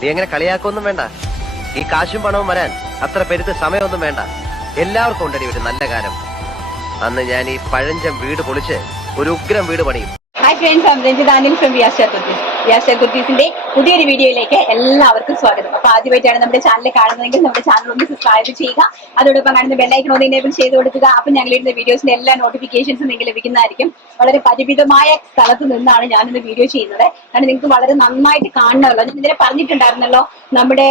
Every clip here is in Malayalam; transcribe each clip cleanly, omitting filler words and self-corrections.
നീ എങ്ങനെ കളിയാക്കൊന്നും വേണ്ട. ഈ കാശും പണവും വരാൻ അത്ര പെരുത്ത് സമയമൊന്നും വേണ്ട. എല്ലാവർക്കും ഉണ്ടടി ഒരു നല്ല കാലം. അന്ന് ഞാൻ ഈ പഴഞ്ചൻ വീട് പൊളിച്ച് ഒരു ഉഗ്രം വീട് പണിയും. Hi friends, I'm Ranjit Anil from Vyasa Kurtis. Vyasa Kurtisന്റെ പുതിയൊരു വീഡിയോയിലേക്ക് എല്ലാവർക്കും സ്വാഗതം. അപ്പൊ ആദ്യമായിട്ടാണ് നമ്മുടെ ചാനൽ കാണുന്നതെങ്കിൽ നമ്മുടെ ചാനൽ ഒന്ന് സബ്സ്ക്രൈബ് ചെയ്യുക. അതോടൊപ്പം കാണുന്ന ബെല്ലൈക്കൺ ഒന്ന് എനേബിൾ ചെയ്ത് കൊടുക്കുക. അപ്പൊ ഞങ്ങൾ ഇടുന്ന വീഡിയോസിന്റെ എല്ലാ നോട്ടിഫിക്കേഷൻസും നിങ്ങൾക്ക് ലഭിക്കുന്നതായിരിക്കും. വളരെ പരിമിതമായ സ്ഥലത്ത് നിന്നാണ് ഞാനിന്ന് വീഡിയോ ചെയ്യുന്നത്. കാരണം നിങ്ങൾക്ക് വളരെ നന്നായിട്ട് കാണണമല്ലോ. ഞാൻ ഇതിനെ പറഞ്ഞിട്ടുണ്ടായിരുന്നല്ലോ, നമ്മുടെ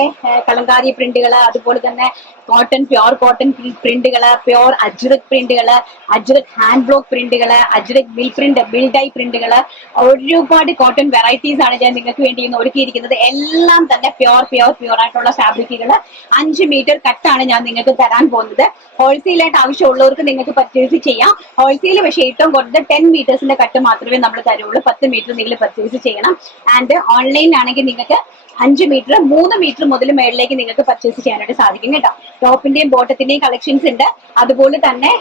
കലങ്കാരി പ്രിന്റുകള്, അതുപോലെ തന്നെ പ്യോർ കോട്ടൺ പ്രിന്റുകള്, പ്യോർ അജ്രക് പ്രിന്റുകള്, അജ്രക് ഹാൻഡ് ബ്ലോക്ക് പ്രിന്റുകള്, അജ്രക് ബിൽ ഡൈ പ്രിന്റുകള്, ഒരുപാട് കോട്ടൺ വെറൈറ്റീസ് ആണ് ഞാൻ നിങ്ങൾക്ക് വേണ്ടി ഇന്ന് ഒരുക്കിയിരിക്കുന്നത്. എല്ലാം തന്നെ പ്യോർ ആയിട്ടുള്ള ഫാബ്രിക്കുകള് 5 മീറ്റർ കട്ടാണ് ഞാൻ നിങ്ങൾക്ക് തരാൻ പോകുന്നത്. ഹോൾസെയിലായിട്ട് ആവശ്യമുള്ളവർക്ക് നിങ്ങൾക്ക് പർച്ചേസ് ചെയ്യാം. ഹോൾസെയിൽ പക്ഷേ ഏറ്റവും കുറഞ്ഞത് 10 മീറ്റേഴ്സിന്റെ കട്ട് മാത്രമേ നമ്മൾ തരുള്ളൂ. 10 മീറ്റർ നിങ്ങൾ പർച്ചേസ് ചെയ്യണം. ആൻഡ് ഓൺലൈനിലാണെങ്കിൽ നിങ്ങൾക്ക് 5 മീറ്റർ 3 മീറ്റർ മുതൽ മേളിലേക്ക് നിങ്ങൾക്ക് പർച്ചേസ് ചെയ്യാനായിട്ട് സാധിക്കും കേട്ടോ. ടോപ്പിന്റെയും ബോട്ടത്തിന്റെയും കളക്ഷൻസ് ഉണ്ട്. അതുപോലെ തന്നെ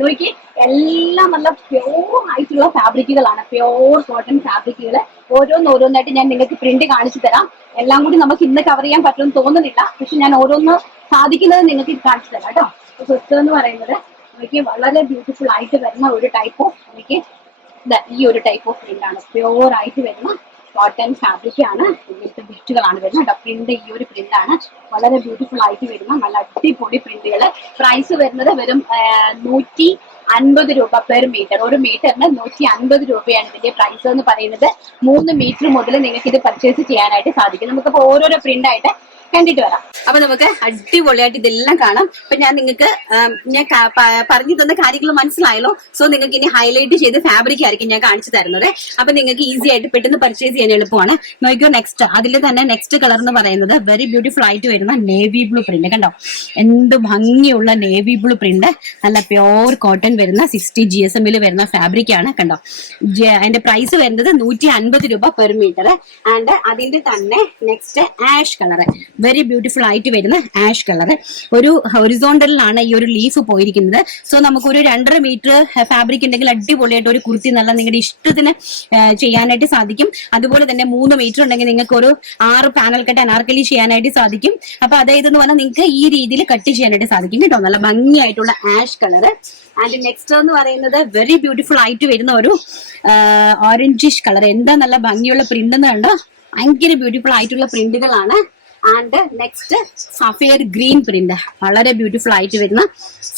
നോക്കി എല്ലാം നല്ല പ്യോർ ആയിട്ടുള്ള ഫാബ്രിക്കുകളാണ്, പ്യോർ കോട്ടൺ ഫാബ്രിക്കുകൾ. ഓരോന്നായിട്ട് ഞാൻ നിങ്ങൾക്ക് പ്രിന്റ് കാണിച്ചു തരാം. എല്ലാം കൂടി നമുക്ക് ഇന്ന് കവർ ചെയ്യാൻ പറ്റുമെന്ന് തോന്നുന്നില്ല, പക്ഷെ ഞാൻ ഓരോന്ന് സാധിക്കുന്നത് നിങ്ങൾക്ക് കാണിച്ചു തരാം കേട്ടോ. സ്വസ്ഥ എന്ന് പറയുന്നത് എനിക്ക് വളരെ ബ്യൂട്ടിഫുൾ ആയിട്ട് വരുന്ന ഒരു ടൈപ്പ് ഓഫ്, എനിക്ക് ഈ ഒരു ടൈപ്പ് ഓഫ് പ്രിന്റ് ആണ്. പ്യോർ ആയിട്ട് വരുന്ന കോട്ടൺ ഫാബ്രിക് ആണ്. ഇങ്ങനത്തെ ബിറ്റുകളാണ് വരുന്നത് കേട്ടോ. പ്രിന്റ് ഈ ഒരു പ്രിന്റ് ആണ്. വളരെ ബ്യൂട്ടിഫുൾ ആയിട്ട് വരുന്ന നല്ല അടിപൊളി പ്രിന്റുകൾ. പ്രൈസ് വരുന്നത് വെറും 150 രൂപ പെർ മീറ്റർ. ഒരു മീറ്ററിന് 150 രൂപയാണ് ഇതിന്റെ പ്രൈസ് എന്ന് പറയുന്നത്. 3 മീറ്റർ മുതൽ നിങ്ങൾക്ക് ഇത് പർച്ചേസ് ചെയ്യാനായിട്ട് സാധിക്കും. നമുക്കിപ്പോ ഓരോരോ പ്രിന്റ് ആയിട്ട് കണ്ടിട്ട് വരാം. അപ്പൊ നമുക്ക് അടിപൊളിയായിട്ട് ഇതെല്ലാം കാണാം. അപ്പൊ ഞാൻ നിങ്ങൾക്ക് ഞാൻ പറഞ്ഞു തന്ന കാര്യങ്ങൾ മനസ്സിലായല്ലോ. സോ നിങ്ങൾക്ക് ഇനി ഹൈലൈറ്റ് ചെയ്ത് ഫാബ്രിക് ആയിരിക്കും ഞാൻ കാണിച്ചു തരുന്നത്. അപ്പൊ നിങ്ങൾക്ക് ഈസി ആയിട്ട് പെട്ടെന്ന് പർച്ചേസ് ചെയ്യാൻ എളുപ്പമാണ്. നോക്കിയോ, നെക്സ്റ്റ് അതിൽ തന്നെ നെക്സ്റ്റ് കളർ എന്ന് പറയുന്നത് വെരി ബ്യൂട്ടിഫുൾ ആയിട്ട് വരുന്ന നേവി ബ്ലൂ പ്രിന്റ്. കണ്ടോ, എന്ത് ഭംഗിയുള്ള നേവി ബ്ലൂ പ്രിന്റ്. നല്ല പ്യോർ കോട്ടൺ വരുന്ന 60 GSM വരുന്ന ഫാബ്രിക് ആണ്. കണ്ടോ, അതിന്റെ പ്രൈസ് വരുന്നത് 150 രൂപ പെർ മീറ്റർ. ആൻഡ് അതിന്റെ തന്നെ next ash colour, very beautiful ആയിട്ട് വരുന്ന ആഷ് കളർ. ഒരു ഹൊറിസോണ്ടലിലാണ് ഈ ഒരു ലീഫ് പോയിരിക്കുന്നത്. സോ നമുക്കൊരു 2.5 മീറ്റർ ഫാബ്രിക് ഉണ്ടെങ്കിൽ അടിപൊളിയായിട്ട് ഒരു കുർത്തി നല്ല നിങ്ങളുടെ ഇഷ്ടത്തിന് ചെയ്യാനായിട്ട് സാധിക്കും. അതുപോലെ തന്നെ 3 മീറ്റർ ഉണ്ടെങ്കിൽ നിങ്ങൾക്ക് ഒരു 6 പാനൽ കട്ട് അനാർക്കലി ചെയ്യാനായിട്ട് സാധിക്കും. അപ്പൊ അതായത് എന്ന് പറഞ്ഞാൽ നിങ്ങൾക്ക് ഈ രീതിയിൽ കട്ട് ചെയ്യാനായിട്ട് സാധിക്കും കേട്ടോ. നല്ല ഭംഗിയായിട്ടുള്ള ആഷ് കളർ. ആൻഡ് നെക്സ്റ്റ് എന്ന് പറയുന്നത് വെരി ബ്യൂട്ടിഫുൾ ആയിട്ട് വരുന്ന ഒരു ഓറഞ്ചിഷ് കളർ. എന്താ നല്ല ഭംഗിയുള്ള പ്രിന്റ് എന്ന് കണ്ടോ, ഭയങ്കര ബ്യൂട്ടിഫുൾ ആയിട്ടുള്ള പ്രിന്റുകളാണ്. And next sapphire green print, വളരെ ബ്യൂട്ടിഫുൾ ആയിട്ട് വരുന്ന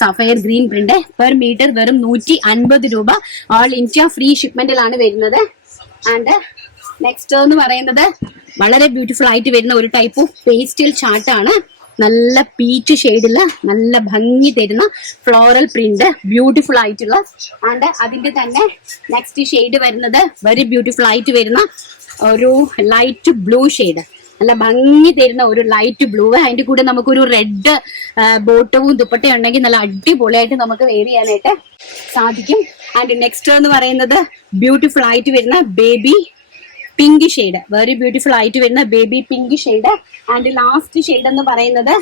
sapphire green print. Per metre വെറും 150 രൂപ. ഓൾ ഇന്ത്യ ഫ്രീ ഷിപ്മെന്റിലാണ് വരുന്നത്. ആൻഡ് നെക്സ്റ്റ് എന്ന് പറയുന്നത് വളരെ ബ്യൂട്ടിഫുൾ ആയിട്ട് വരുന്ന ഒരു ടൈപ്പ് ഓഫ് പേസ്റ്റൽ ചാർട്ടാണ്. നല്ല പീച്ച് ഷെയ്ഡില് നല്ല ഭംഗി തരുന്ന ഫ്ലോറൽ പ്രിന്റ്, ബ്യൂട്ടിഫുൾ ആയിട്ടുള്ള. ആൻഡ് അതിന്റെ തന്നെ നെക്സ്റ്റ് ഷെയ്ഡ് വരുന്നത് വെരി ബ്യൂട്ടിഫുൾ ആയിട്ട് വരുന്ന ഒരു ലൈറ്റ് ബ്ലൂ ഷെയ്ഡ്, നല്ല ഭംഗി തരുന്ന ഒരു ലൈറ്റ് ബ്ലൂ. അതിന്റെ കൂടെ നമുക്കൊരു റെഡ് ബോട്ടവും ദുപ്പട്ടയും ഉണ്ടെങ്കിൽ നല്ല അടിപൊളിയായിട്ട് നമുക്ക് വെയർ ചെയ്യാനായിട്ട് സാധിക്കും. ആൻഡ് നെക്സ്റ്റ് എന്ന് പറയുന്നത് ബ്യൂട്ടിഫുൾ ആയിട്ട് വരുന്ന baby pink shade, very beautiful ആയിട്ട് വരുന്ന baby pink shade. And last shade എന്ന് പറയുന്നത്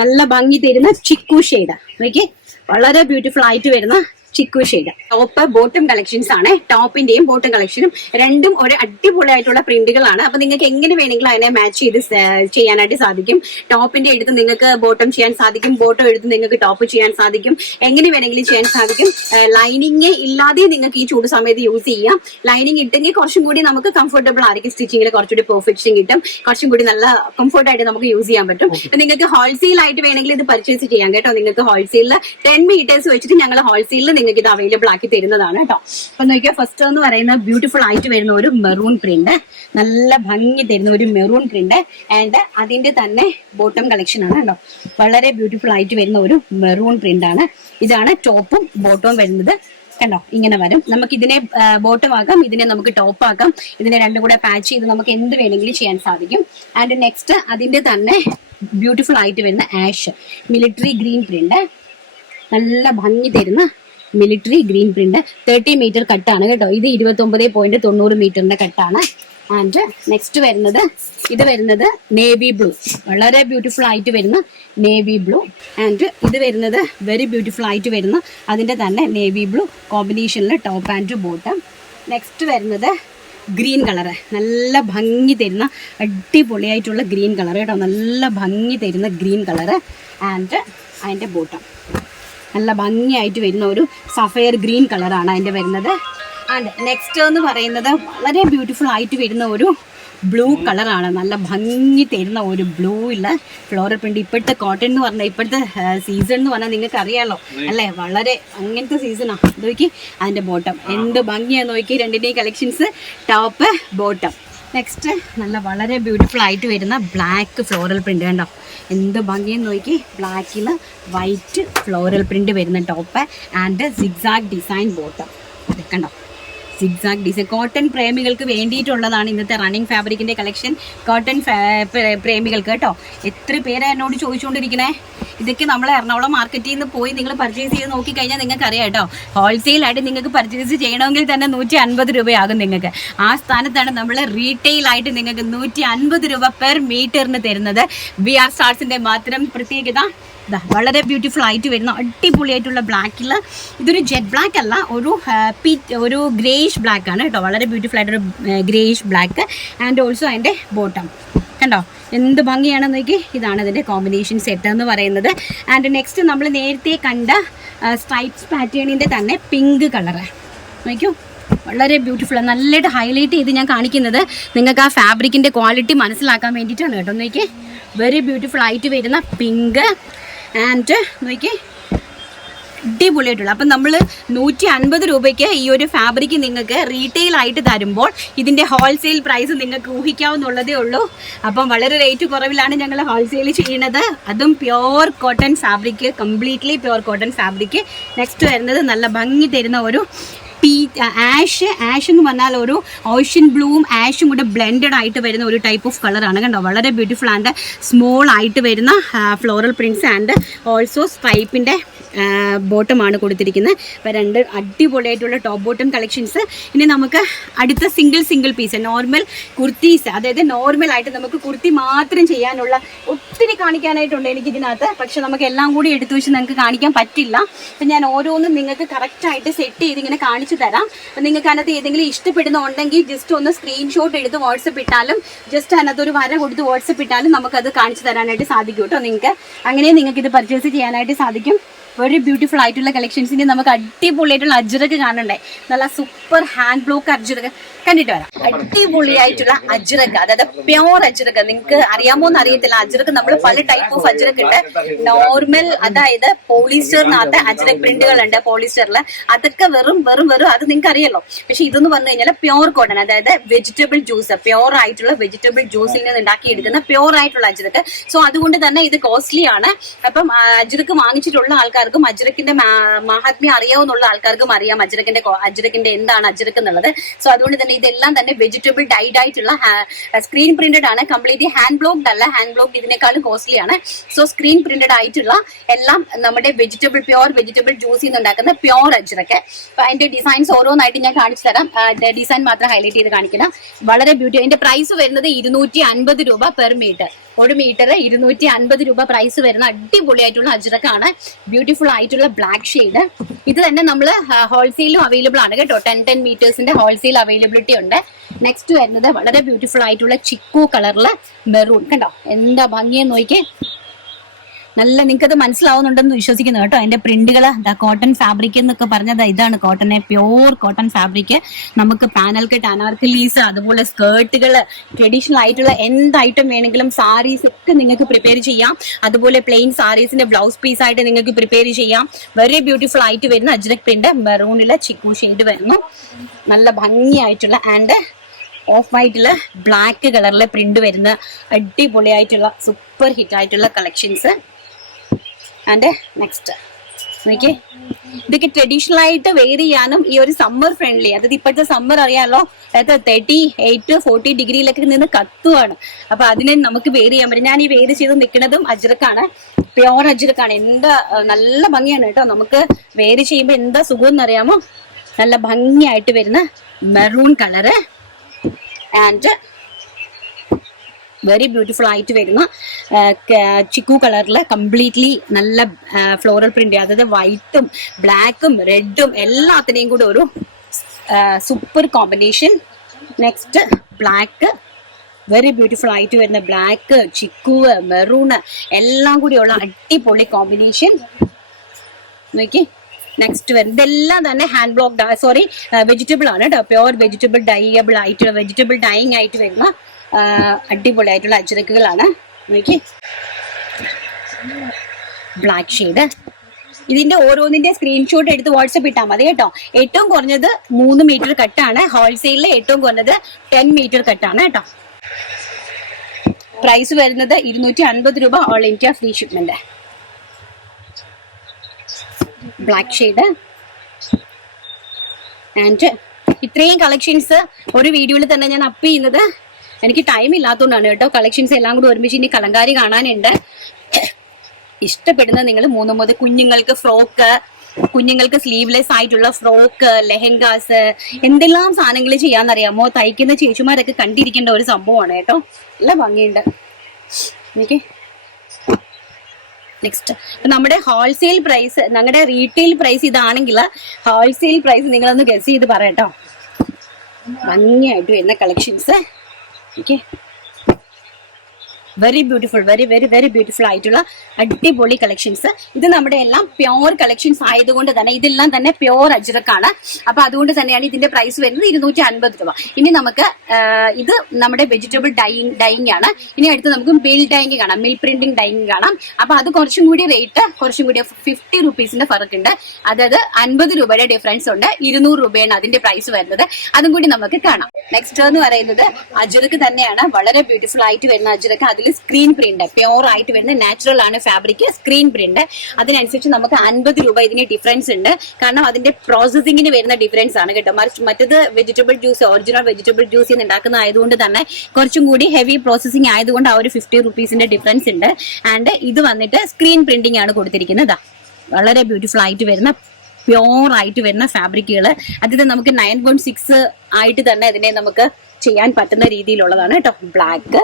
നല്ല ഭംഗി തരുന്ന ചിക്കു ഷെയ്ഡ്. ഓക്കെ, വളരെ ബ്യൂട്ടിഫുൾ ആയിട്ട് വരുന്ന chikoo shade. Top bottom collections ആണ്. ടോപ്പിന്റെയും ബോട്ടം കളക്ഷനും രണ്ടും ഒരു അടിപൊളിയായിട്ടുള്ള പ്രിന്റുകളാണ്. അപ്പൊ നിങ്ങൾക്ക് എങ്ങനെ വേണമെങ്കിലും അതിനെ മാച്ച് ചെയ്ത് ചെയ്യാനായിട്ട് സാധിക്കും. ടോപ്പിന്റെ എടുത്ത് നിങ്ങൾക്ക് ബോട്ടം ചെയ്യാൻ സാധിക്കും, ബോട്ടം എടുത്ത് നിങ്ങൾക്ക് ടോപ്പ് ചെയ്യാൻ സാധിക്കും, എങ്ങനെ വേണമെങ്കിലും ചെയ്യാൻ സാധിക്കും. ലൈനിങ് ഇല്ലാതെ നിങ്ങൾക്ക് ഈ ചൂട് സമയത്ത് യൂസ് ചെയ്യാം. ലൈനിങ് ഇട്ടെങ്കിൽ കുറച്ചും കൂടി നമുക്ക് കംഫർട്ടബിൾ ആയിരിക്കും. സ്റ്റിച്ചിങ്ങിൽ കുറച്ചുകൂടി പെർഫെക്ഷൻ കിട്ടും, കുറച്ചും കൂടി നല്ല കംഫർട്ടായിട്ട് നമുക്ക് യൂസ് ചെയ്യാൻ പറ്റും. നിങ്ങൾക്ക് ഹോൾസെയിൽ ആയിട്ട് വേണമെങ്കിൽ ഇത് പർച്ചേസ് ചെയ്യാം കേട്ടോ. നിങ്ങൾക്ക് ഹോൾസെയിലിൽ 10 മീറ്റേഴ്സ് വെച്ചിട്ട് ഞങ്ങൾ ഹോൾസെയിലിൽ നിങ്ങൾക്ക് ഇത് അവൈലബിൾ ആക്കി തരുന്നതാണ് കേട്ടോ. അപ്പൊ നോക്കിയാൽ ഫസ്റ്റ് എന്ന് പറയുന്ന ബ്യൂട്ടിഫുൾ ആയിട്ട് വരുന്ന ഒരു മെറൂൺ പ്രിന്റ്, നല്ല ഭംഗി തരുന്ന ഒരു മെറൂൺ പ്രിന്റ്. ആൻഡ് അതിന്റെ തന്നെ ബോട്ടം കളക്ഷൻ ആണ് കേട്ടോ. വളരെ ബ്യൂട്ടിഫുൾ ആയിട്ട് വരുന്ന ഒരു മെറൂൺ പ്രിന്റ് ആണ്. ഇതാണ് ടോപ്പും ബോട്ടവും വരുന്നത്. കണ്ടോ, ഇങ്ങനെ വരും. നമുക്ക് ഇതിനെ ബോട്ടം ആക്കാം, ഇതിനെ നമുക്ക് ടോപ്പ് ആക്കാം. ഇതിനെ രണ്ടും കൂടെ പാച്ച് ചെയ്ത് നമുക്ക് എന്ത് വേണമെങ്കിലും ചെയ്യാൻ സാധിക്കും. ആൻഡ് നെക്സ്റ്റ് അതിന്റെ തന്നെ ബ്യൂട്ടിഫുൾ ആയിട്ട് വരുന്ന ആഷ് മിലിറ്ററി ഗ്രീൻ പ്രിന്റ്, നല്ല ഭംഗി തരുന്ന മിലിറ്ററി ഗ്രീൻ പ്രിന്റ്. 30 മീറ്റർ കട്ടാണ് കേട്ടോ. ഇത് 29.90 മീറ്ററിന്റെ കട്ടാണ്. ആൻഡ് നെക്സ്റ്റ് വരുന്നത് ഇത് വരുന്നത് നേവി ബ്ലൂ, വളരെ ബ്യൂട്ടിഫുൾ ആയിട്ട് വരുന്ന നേവി ബ്ലൂ. ആൻഡ് ഇത് വരുന്നത് വെരി ബ്യൂട്ടിഫുൾ ആയിട്ട് വരുന്ന അതിന്റെ തന്നെ നേവി ബ്ലൂ കോമ്പിനേഷനിൽ ടോപ്പ് ആൻഡ് ബോട്ടം. നെക്സ്റ്റ് വരുന്നത് ഗ്രീൻ കളറ്, നല്ല ഭംഗി തരുന്ന അടിപൊളിയായിട്ടുള്ള ഗ്രീൻ കളർ കേട്ടോ, നല്ല ഭംഗി തരുന്ന ഗ്രീൻ കളറ്. ആൻഡ് അതിൻ്റെ ബോട്ടം നല്ല ഭംഗിയായിട്ട് വരുന്ന ഒരു സഫയർ ഗ്രീൻ കളറാണ് അതിൻ്റെ വരുന്നത്. ആൻഡ് നെക്സ്റ്റ് എന്ന് പറയുന്നത് വളരെ ബ്യൂട്ടിഫുൾ ആയിട്ട് വരുന്ന ഒരു ബ്ലൂ കളറാണ്, നല്ല ഭംഗി തരുന്ന ഒരു ബ്ലൂയില്ല ഫ്ലോറൽ പ്രിന്റ്. ഇപ്പോഴത്തെ കോട്ടൺ എന്ന് പറഞ്ഞാൽ ഇപ്പോഴത്തെ സീസൺ എന്ന് പറഞ്ഞാൽ നിങ്ങൾക്ക് അറിയാമല്ലോ അല്ലേ, വളരെ അങ്ങനത്തെ സീസണാണ്. നോക്കി അതിൻ്റെ ബോട്ടം എന്ത് ഭംഗിയാണ് നോക്കി, രണ്ടിൻ്റെയും കളക്ഷൻസ് ടോപ്പ് ബോട്ടം. നെക്സ്റ്റ് നല്ല വളരെ ബ്യൂട്ടിഫുൾ ആയിട്ട് വരുന്ന ബ്ലാക്ക് ഫ്ലോറൽ പ്രിന്റ് കണ്ടോ, എന്ത് ഭംഗിയെന്ന് നോക്കി, ബ്ലാക്കിൽ വൈറ്റ് ഫ്ലോറൽ പ്രിന്റ് വരുന്ന top and zigzag design bottom. അത് കണ്ടോ, സിഗ്സാഗ് ഡിസൈൻ. കോട്ടൺ പ്രേമികൾക്ക് വേണ്ടിയിട്ടുള്ളതാണ് ഇന്നത്തെ റണ്ണിങ് ഫാബ്രിക്കിൻ്റെ കളക്ഷൻ. കോട്ടൺ പ്രേമികൾക്ക് കേട്ടോ. എത്ര പേരെ എന്നോട് ചോദിച്ചുകൊണ്ടിരിക്കണേ. ഇതൊക്കെ നമ്മൾ എറണാകുളം മാർക്കറ്റിൽ നിന്ന് പോയി നിങ്ങൾ പർച്ചേസ് ചെയ്ത് നോക്കിക്കഴിഞ്ഞാൽ നിങ്ങൾക്ക് അറിയാം കേട്ടോ, ഹോൾസെയിലായിട്ട് നിങ്ങൾക്ക് പർച്ചേസ് ചെയ്യണമെങ്കിൽ തന്നെ 150 രൂപയാകും നിങ്ങൾക്ക്. ആ സ്ഥാനത്താണ് നമ്മൾ റീറ്റെയിലായിട്ട് നിങ്ങൾക്ക് 150 രൂപ പെർ മീറ്ററിന് തരുന്നത്. VR സ്റ്റാർസിൻ്റെ മാത്രം പ്രത്യേകത. വളരെ ബ്യൂട്ടിഫുൾ ആയിട്ട് വരുന്ന അടിപൊളിയായിട്ടുള്ള ബ്ലാക്കിൽ, ഇതൊരു ജെറ്റ് ബ്ലാക്ക് അല്ല, ഒരു ഗ്രേയിഷ് ബ്ലാക്ക് ആണ് കേട്ടോ. വളരെ ബ്യൂട്ടിഫുൾ ആയിട്ടൊരു ഗ്രേയിഷ് ബ്ലാക്ക് ആൻഡ് ഓൾസോ അതിൻ്റെ ബോട്ടം കണ്ടോ, എന്ത് ഭംഗിയാണെന്ന് നോക്കി. ഇതാണ് ഇതിൻ്റെ കോമ്പിനേഷൻ സെറ്റ് എന്ന് പറയുന്നത്. ആൻഡ് നെക്സ്റ്റ് നമ്മൾ നേരത്തെ കണ്ട സ്ട്രൈപ്സ് പാറ്റേണിൻ്റെ തന്നെ പിങ്ക് കളറ് നോക്കൂ, വളരെ ബ്യൂട്ടിഫുൾ. നല്ലതായിട്ട് ഹൈലൈറ്റ് ചെയ്ത് ഞാൻ കാണിക്കുന്നത് നിങ്ങൾക്ക് ആ ഫാബ്രിക്കിൻ്റെ ക്വാളിറ്റി മനസ്സിലാക്കാൻ വേണ്ടിയിട്ടാണ് കേട്ടോ. നോക്കി, വെരി ബ്യൂട്ടിഫുൾ ആയിട്ട് വരുന്ന പിങ്ക് ആൻഡ് നോക്കി അടിപൊളിയായിട്ടുള്ള. അപ്പം നമ്മൾ 150 രൂപയ്ക്ക് ഈ ഒരു ഫാബ്രിക് നിങ്ങൾക്ക് റീറ്റെയിൽ ആയിട്ട് തരുമ്പോൾ ഇതിൻ്റെ ഹോൾസെയിൽ പ്രൈസ് നിങ്ങൾക്ക് ഊഹിക്കാവുന്നുള്ളതേ ഉള്ളൂ. അപ്പം വളരെ റേറ്റ് കുറവിലാണ് ഞങ്ങൾ ഹോൾസെയിൽ ചെയ്യുന്നത്, അതും pure cotton fabric, completely pure cotton fabric. Next വരുന്നത് നല്ല ഭംഗി തരുന്ന ഒരു ആഷ് എന്ന് പറഞ്ഞാൽ ഒരു ഓഷ്യൻ ബ്ലൂവും ആഷും കൂടെ ബ്ലെൻഡഡ് ആയിട്ട് വരുന്ന ഒരു ടൈപ്പ് ഓഫ് കളറാണ് കണ്ടോ. വളരെ ബ്യൂട്ടിഫുൾ ആൻഡ് സ്മോൾ ആയിട്ട് വരുന്ന ഫ്ലോറൽ പ്രിൻറ്റ്സ് ആൻഡ് ഓൾസോ സ്ട്രൈപ്പിൻ്റെ ബോട്ടമാണ് കൊടുത്തിരിക്കുന്നത്. അപ്പോൾ രണ്ട് അടിപൊളിയായിട്ടുള്ള ടോപ്പ് ബോട്ടം കളക്ഷൻസ്. ഇനി നമുക്ക് അടുത്ത സിംഗിൾ പീസ് നോർമൽ കുർത്തീസ്, അതായത് നോർമലായിട്ട് നമുക്ക് കുർത്തി മാത്രം ചെയ്യാനുള്ള ഒത്തിരി കാണിക്കാനായിട്ടുണ്ട് എനിക്കിതിനകത്ത്. പക്ഷെ നമുക്ക് എല്ലാം കൂടി എടുത്തു വെച്ച് നിങ്ങൾക്ക് കാണിക്കാൻ പറ്റില്ല. അപ്പം ഞാൻ ഓരോന്നും നിങ്ങൾക്ക് കറക്റ്റായിട്ട് സെറ്റ് ചെയ്ത് ഇങ്ങനെ കാണിച്ചു തരാം. അപ്പം നിങ്ങൾക്ക് അതിനകത്ത് ഏതെങ്കിലും ഇഷ്ടപ്പെടുന്നുണ്ടെങ്കിൽ ജസ്റ്റ് ഒന്ന് സ്ക്രീൻഷോട്ട് എടുത്ത് വാട്സപ്പ് ഇട്ടാലും, ജസ്റ്റ് അതിനകത്ത് ഒരു വര കൊടുത്ത് വാട്സപ്പ് ഇട്ടാലും നമുക്കത് കാണിച്ചു തരാനായിട്ട് സാധിക്കും കേട്ടോ. നിങ്ങൾക്ക് അങ്ങനെ നിങ്ങൾക്ക് ഇത് പർച്ചേസ് ചെയ്യാനായിട്ട് സാധിക്കും. വെരി ബ്യൂട്ടിഫുൾ ആയിട്ടുള്ള കളക്ഷൻസിന് നമുക്ക് അടിപൊളിയായിട്ടുള്ള അജ്രക്ക് കാണണ്ടേ, നല്ല സൂപ്പർ ഹാൻഡ് ബ്ലോക്ക് അജ്രക്ക് കണ്ടിട്ട് വരാം. അടിപൊളിയായിട്ടുള്ള അജ്രക്ക്, അതായത് പ്യോർ അജ്രക്ക്. നിങ്ങൾക്ക് അറിയാമോ എന്ന് അറിയത്തില്ല, അജ്രക്ക് നമ്മൾ പല ടൈപ്പ് ഓഫ് അജ്രക്ക് ഉണ്ട്. നോർമൽ, അതായത് പോളിസ്റ്ററിനകത്ത് അജ്രക് പ്രിന്റുകൾ ഉണ്ട് പോളിസ്റ്ററിൽ, അതൊക്കെ വെറും അത് നിങ്ങൾക്ക് അറിയാലോ. പക്ഷെ ഇതെന്ന് പറഞ്ഞു കഴിഞ്ഞാൽ പ്യോർ കോട്ടൺ, അതായത് വെജിറ്റബിൾ ജ്യൂസ്, പ്യോർ ആയിട്ടുള്ള വെജിറ്റബിൾ ജ്യൂസിൽ നിന്ന് ഉണ്ടാക്കിയെടുക്കുന്ന പ്യോർ ആയിട്ടുള്ള അജ്രക്ക്. സോ അതുകൊണ്ട് തന്നെ ഇത് കോസ്റ്റ്ലി ആണ്. അപ്പം അജ്രക്ക് വാങ്ങിച്ചിട്ടുള്ള ആൾക്കാർക്കും അജ്രക്കിന്റെ മഹാത്മ്യം അറിയാവുന്ന ആൾക്കാർക്കും അറിയാം അജ്രക്കിന്റെ എന്താണ് അജ്രക്ക് എന്നുള്ളത്. സോ അതുകൊണ്ട് തന്നെ ഇതെല്ലാം തന്നെ വെജിറ്റബിൾ ഡൈഡ് ആയിട്ടുള്ള സ്ക്രീൻ പ്രിന്റഡ് ആണ്, കംപ്ലീറ്റ്ലി ഹാൻഡ് ബ്ലോക്ക്ഡ് അല്ല. ഹാൻഡ് ബ്ലോക്ക്ഡ് ഇതിനേക്കാളും കോസ്റ്റ്ലി ആണ്. സോ സ്ക്രീൻ പ്രിന്റഡ് ആയിട്ടുള്ള എല്ലാം നമ്മുടെ പ്യോർ വെജിറ്റബിൾ ജ്യൂസിൽ നിന്ന് ഉണ്ടാക്കുന്ന പ്യോർ അജ്രക്ക്. അപ്പൊ അതിന്റെ ഡിസൈൻസ് ഓരോന്നായിട്ട് ഞാൻ കാണിച്ചു തരാം. ഡിസൈൻ മാത്രം ഹൈലൈറ്റ് ചെയ്ത് കാണിക്കണം. വളരെ ബ്യൂട്ടി. അതിന്റെ പ്രൈസ് വരുന്നത് 250 രൂപ പെർ മീറ്റർ. ഒരു മീറ്റർ 250 രൂപ പ്രൈസ് വരുന്ന അടിപൊളിയായിട്ടുള്ള അജ്രക്കാണ്. ബ്യൂട്ടിഫുൾ ആയിട്ടുള്ള ബ്ലാക്ക് ഷെയ്ഡ്. ഇത് തന്നെ നമ്മൾ ഹോൾസെയിലും അവൈലബിൾ ആണ് കേട്ടോ. 10 മീറ്റേഴ്സിന്റെ ഹോൾസെയിൽ അവൈലബിലിറ്റി ഉണ്ട്. നെക്സ്റ്റ് വരുന്നത് വളരെ ബ്യൂട്ടിഫുൾ ആയിട്ടുള്ള ചിക്കു കളറില് മെറൂൺ കണ്ടോ, എന്താ ഭംഗിയെന്ന് നോക്കിയേ. നല്ല നിങ്ങൾക്കത് മനസ്സിലാവുന്നുണ്ടെന്ന് വിശ്വസിക്കുന്നു കേട്ടോ. അതിന്റെ പ്രിന്റുകൾ കോട്ടൺ ഫാബ്രിക് എന്നൊക്കെ പറഞ്ഞത് ഇതാണ് കോട്ടൺ, പ്യോർ കോട്ടൺ ഫാബ്രിക്. നമുക്ക് പാനൽ കട്ട്, അനാർക്കലീസ്, അതുപോലെ സ്കേർട്ടുകൾ, ട്രഡീഷണൽ ആയിട്ടുള്ള എന്ത് ഐറ്റം വേണമെങ്കിലും സാരീസ് ഒക്കെ നിങ്ങൾക്ക് പ്രിപ്പയർ ചെയ്യാം. അതുപോലെ പ്ലെയിൻ സാരീസിന്റെ ബ്ലൗസ് പീസ് ആയിട്ട് നിങ്ങൾക്ക് പ്രിപ്പയർ ചെയ്യാം. വെരി ബ്യൂട്ടിഫുൾ ആയിട്ട് വരുന്ന അജ്രക് പ്രിന്റ്, മെറൂണിലെ ചിക്കു ഷെയ്ഡ് വരുന്നു. നല്ല ഭംഗിയായിട്ടുള്ള ആൻഡ് ഓഫ് വൈറ്റില് ബ്ലാക്ക് കളറിലെ പ്രിന്റ് വരുന്ന അടിപൊളിയായിട്ടുള്ള സൂപ്പർ ഹിറ്റ് ആയിട്ടുള്ള കളക്ഷൻസ്. ആൻഡ് നെക്സ്റ്റ് നോക്കിയേ, ഇതൊക്കെ ട്രഡീഷണൽ ആയിട്ട് വെയർ ചെയ്യാനും ഈ ഒരു സമ്മർ ഫ്രണ്ട്ലി, അതായത് ഇപ്പോഴത്തെ സമ്മർ അറിയാലോ, അതായത് 38-40 ഡിഗ്രിയിലൊക്കെ നിന്ന് കത്തുവാണ്. അപ്പൊ അതിനെ നമുക്ക് വെയർ ചെയ്യാൻ പറ്റും. ഞാൻ ഈ വെയർ ചെയ്ത് നിൽക്കുന്നതും അജ്രക്കാണ്, പ്യോർ അജ്രക്കാണ്. എന്താ നല്ല ഭംഗിയാണ് കേട്ടോ. നമുക്ക് വെയർ ചെയ്യുമ്പോൾ എന്താ സുഖം എന്നറിയാമോ. നല്ല ഭംഗിയായിട്ട് വരുന്ന maroon colour and very beautiful ആയിട്ട് വരുന്ന ചിക്കു കളറിൽ കംപ്ലീറ്റ്ലി നല്ല ഫ്ലോറൽ പ്രിന്റ്, അതായത് വൈറ്റും ബ്ലാക്കും റെഡും എല്ലാത്തിനെയും കൂടെ ഒരു super combination. Next black, very beautiful ആയിട്ട് വരുന്ന ബ്ലാക്ക്, ചിക്കു, മെറൂണ് എല്ലാം കൂടിയുള്ള അടിപൊളി കോമ്പിനേഷൻ. നോക്കി നെക്സ്റ്റ് വരുന്നത് ഇതെല്ലാം തന്നെ ഹാൻഡ് ബ്ലോക്ക് വെജിറ്റബിൾ ആണ് കേട്ടോ. പ്യോർ വെജിറ്റബിൾ ഡൈയബിൾ ആയിട്ട് വെജിറ്റബിൾ ഡൈയിങ് ആയിട്ട് വരുന്ന അടിപൊളി ആയിട്ടുള്ള അജ്രക്കുകളാണ്. നോക്കി ബ്ലാക്ക് ഷെയ്ഡ്. ഇതിന്റെ ഓരോന്നിന്റെ സ്ക്രീൻഷോട്ട് എടുത്ത് വാട്സപ്പ് ഇട്ടാൽ മതി കേട്ടോ. ഏറ്റവും കുറഞ്ഞത് 3 മീറ്റർ കട്ടാണ്. ഹോൾസെയിലിൽ ഏറ്റവും കുറഞ്ഞത് 10 മീറ്റർ കട്ടാണ് കേട്ടോ. പ്രൈസ് വരുന്നത് 250 രൂപ, all India free shipment. Black shade. And ഇത്രയും കളക്ഷൻസ് ഒരു വീഡിയോയിൽ തന്നെ ഞാൻ അപ്പ് ചെയ്യുന്നത് എനിക്ക് ടൈം ഇല്ലാത്തതുകൊണ്ടാണ് കേട്ടോ. കളക്ഷൻസ് എല്ലാം കൂടി ഒരുമിച്ച് ഇനി കലങ്കാരി കാണാനുണ്ട്. ഇഷ്ടപ്പെടുന്ന നിങ്ങൾ 3 മുതൽ കുഞ്ഞുങ്ങൾക്ക് ഫ്രോക്ക്, കുഞ്ഞുങ്ങൾക്ക് സ്ലീവ്ലെസ് ആയിട്ടുള്ള ഫ്രോക്ക്, ലെഹങ്കാസ്, എന്തെല്ലാം സാധനങ്ങൾ ചെയ്യാന്നറിയാമോ? തയ്ക്കുന്ന ചേച്ചിമാരൊക്കെ കണ്ടിരിക്കേണ്ട ഒരു സംഭവമാണ് കേട്ടോ. നല്ല ഭംഗിയുണ്ട്. എനിക്ക് നെക്സ്റ്റ് നമ്മുടെ ഹോൾസെയിൽ പ്രൈസ്, ഞങ്ങളുടെ റീറ്റെയിൽ പ്രൈസ് ഇതാണെങ്കിൽ ഹോൾസെയിൽ പ്രൈസ് നിങ്ങളൊന്ന് ഗസ് ചെയ്ത് പറയട്ടോ. ഭംഗിയായിട്ട് വരുന്ന collections. Okay, very beautiful, very very very beautiful ആയിട്ടുള്ള അടിപൊളി കളക്ഷൻസ്. ഇത് നമ്മുടെ എല്ലാം പ്യോർ കളക്ഷൻസ് ആയതുകൊണ്ട് തന്നെ ഇതെല്ലാം തന്നെ പ്യോർ അജ്രക്കാണ്. അപ്പൊ അതുകൊണ്ട് തന്നെയാണ് ഇതിന്റെ പ്രൈസ് വരുന്നത് 250 രൂപ. ഇനി നമുക്ക് ഇത് നമ്മുടെ വെജിറ്റബിൾ ഡൈയിങ് ആണ്. ഇനി അടുത്ത് നമുക്ക് മിൽ ഡൈയിങ് കാണാം, മിൽ പ്രിന്റിംഗ് ഡൈയിങ് കാണാം. അപ്പൊ അത് കുറച്ചും കൂടി റേറ്റ്, കുറച്ചും കൂടി 50 റുപ്പീസിന്റെ ഫറക്കുണ്ട്. അതായത് 50 രൂപയുടെ ഡിഫറൻസ് ഉണ്ട്. 200 രൂപയാണ് അതിന്റെ പ്രൈസ് വരുന്നത്. അതും കൂടി നമുക്ക് കാണാം. നെക്സ്റ്റ് എന്ന് പറയുന്നത് അജ്രക്ക് തന്നെയാണ്. വളരെ ബ്യൂട്ടിഫുൾ ആയിട്ട് വരുന്ന അജ്രക്ക്. അതിൽ സ്ക്രീൻ പ്രിന്റ്, പ്യോർ ആയിട്ട് വരുന്ന നാച്ചുറൽ ആണ് ഫാബ്രിക്, സ്ക്രീൻ പ്രിന്റ്. അതിനനുസരിച്ച് നമുക്ക് 50 രൂപ ഇതിന് ഡിഫറൻസ് ഉണ്ട്. കാരണം അതിന്റെ പ്രോസസിങ്ങിന് വരുന്ന ഡിഫറൻസ് ആണ് കേട്ടോ. മറ്റത് vegetable juice, original vegetable juice ഉണ്ടാക്കുന്ന ആയതുകൊണ്ട് തന്നെ കുറച്ചും കൂടി ഹെവി പ്രോസസിങ് ആയതുകൊണ്ട് ആ ഒരു 50 റുപ്പീസിന്റെ ഡിഫറൻസ് ഉണ്ട്. ആൻഡ് ഇത് വന്നിട്ട് സ്ക്രീൻ പ്രിന്റിംഗ് ആണ് കൊടുത്തിരിക്കുന്നത്. വളരെ ബ്യൂട്ടിഫുൾ ആയിട്ട് വരുന്ന പ്യോർ ആയിട്ട് വരുന്ന ഫാബ്രിക്കുകൾ. അതിൽ നമുക്ക് 9.6 ആയിട്ട് തന്നെ ഇതിനെ നമുക്ക് ചെയ്യാൻ പറ്റുന്ന രീതിയിലുള്ളതാണ് കേട്ടോ. ബ്ലാക്ക്.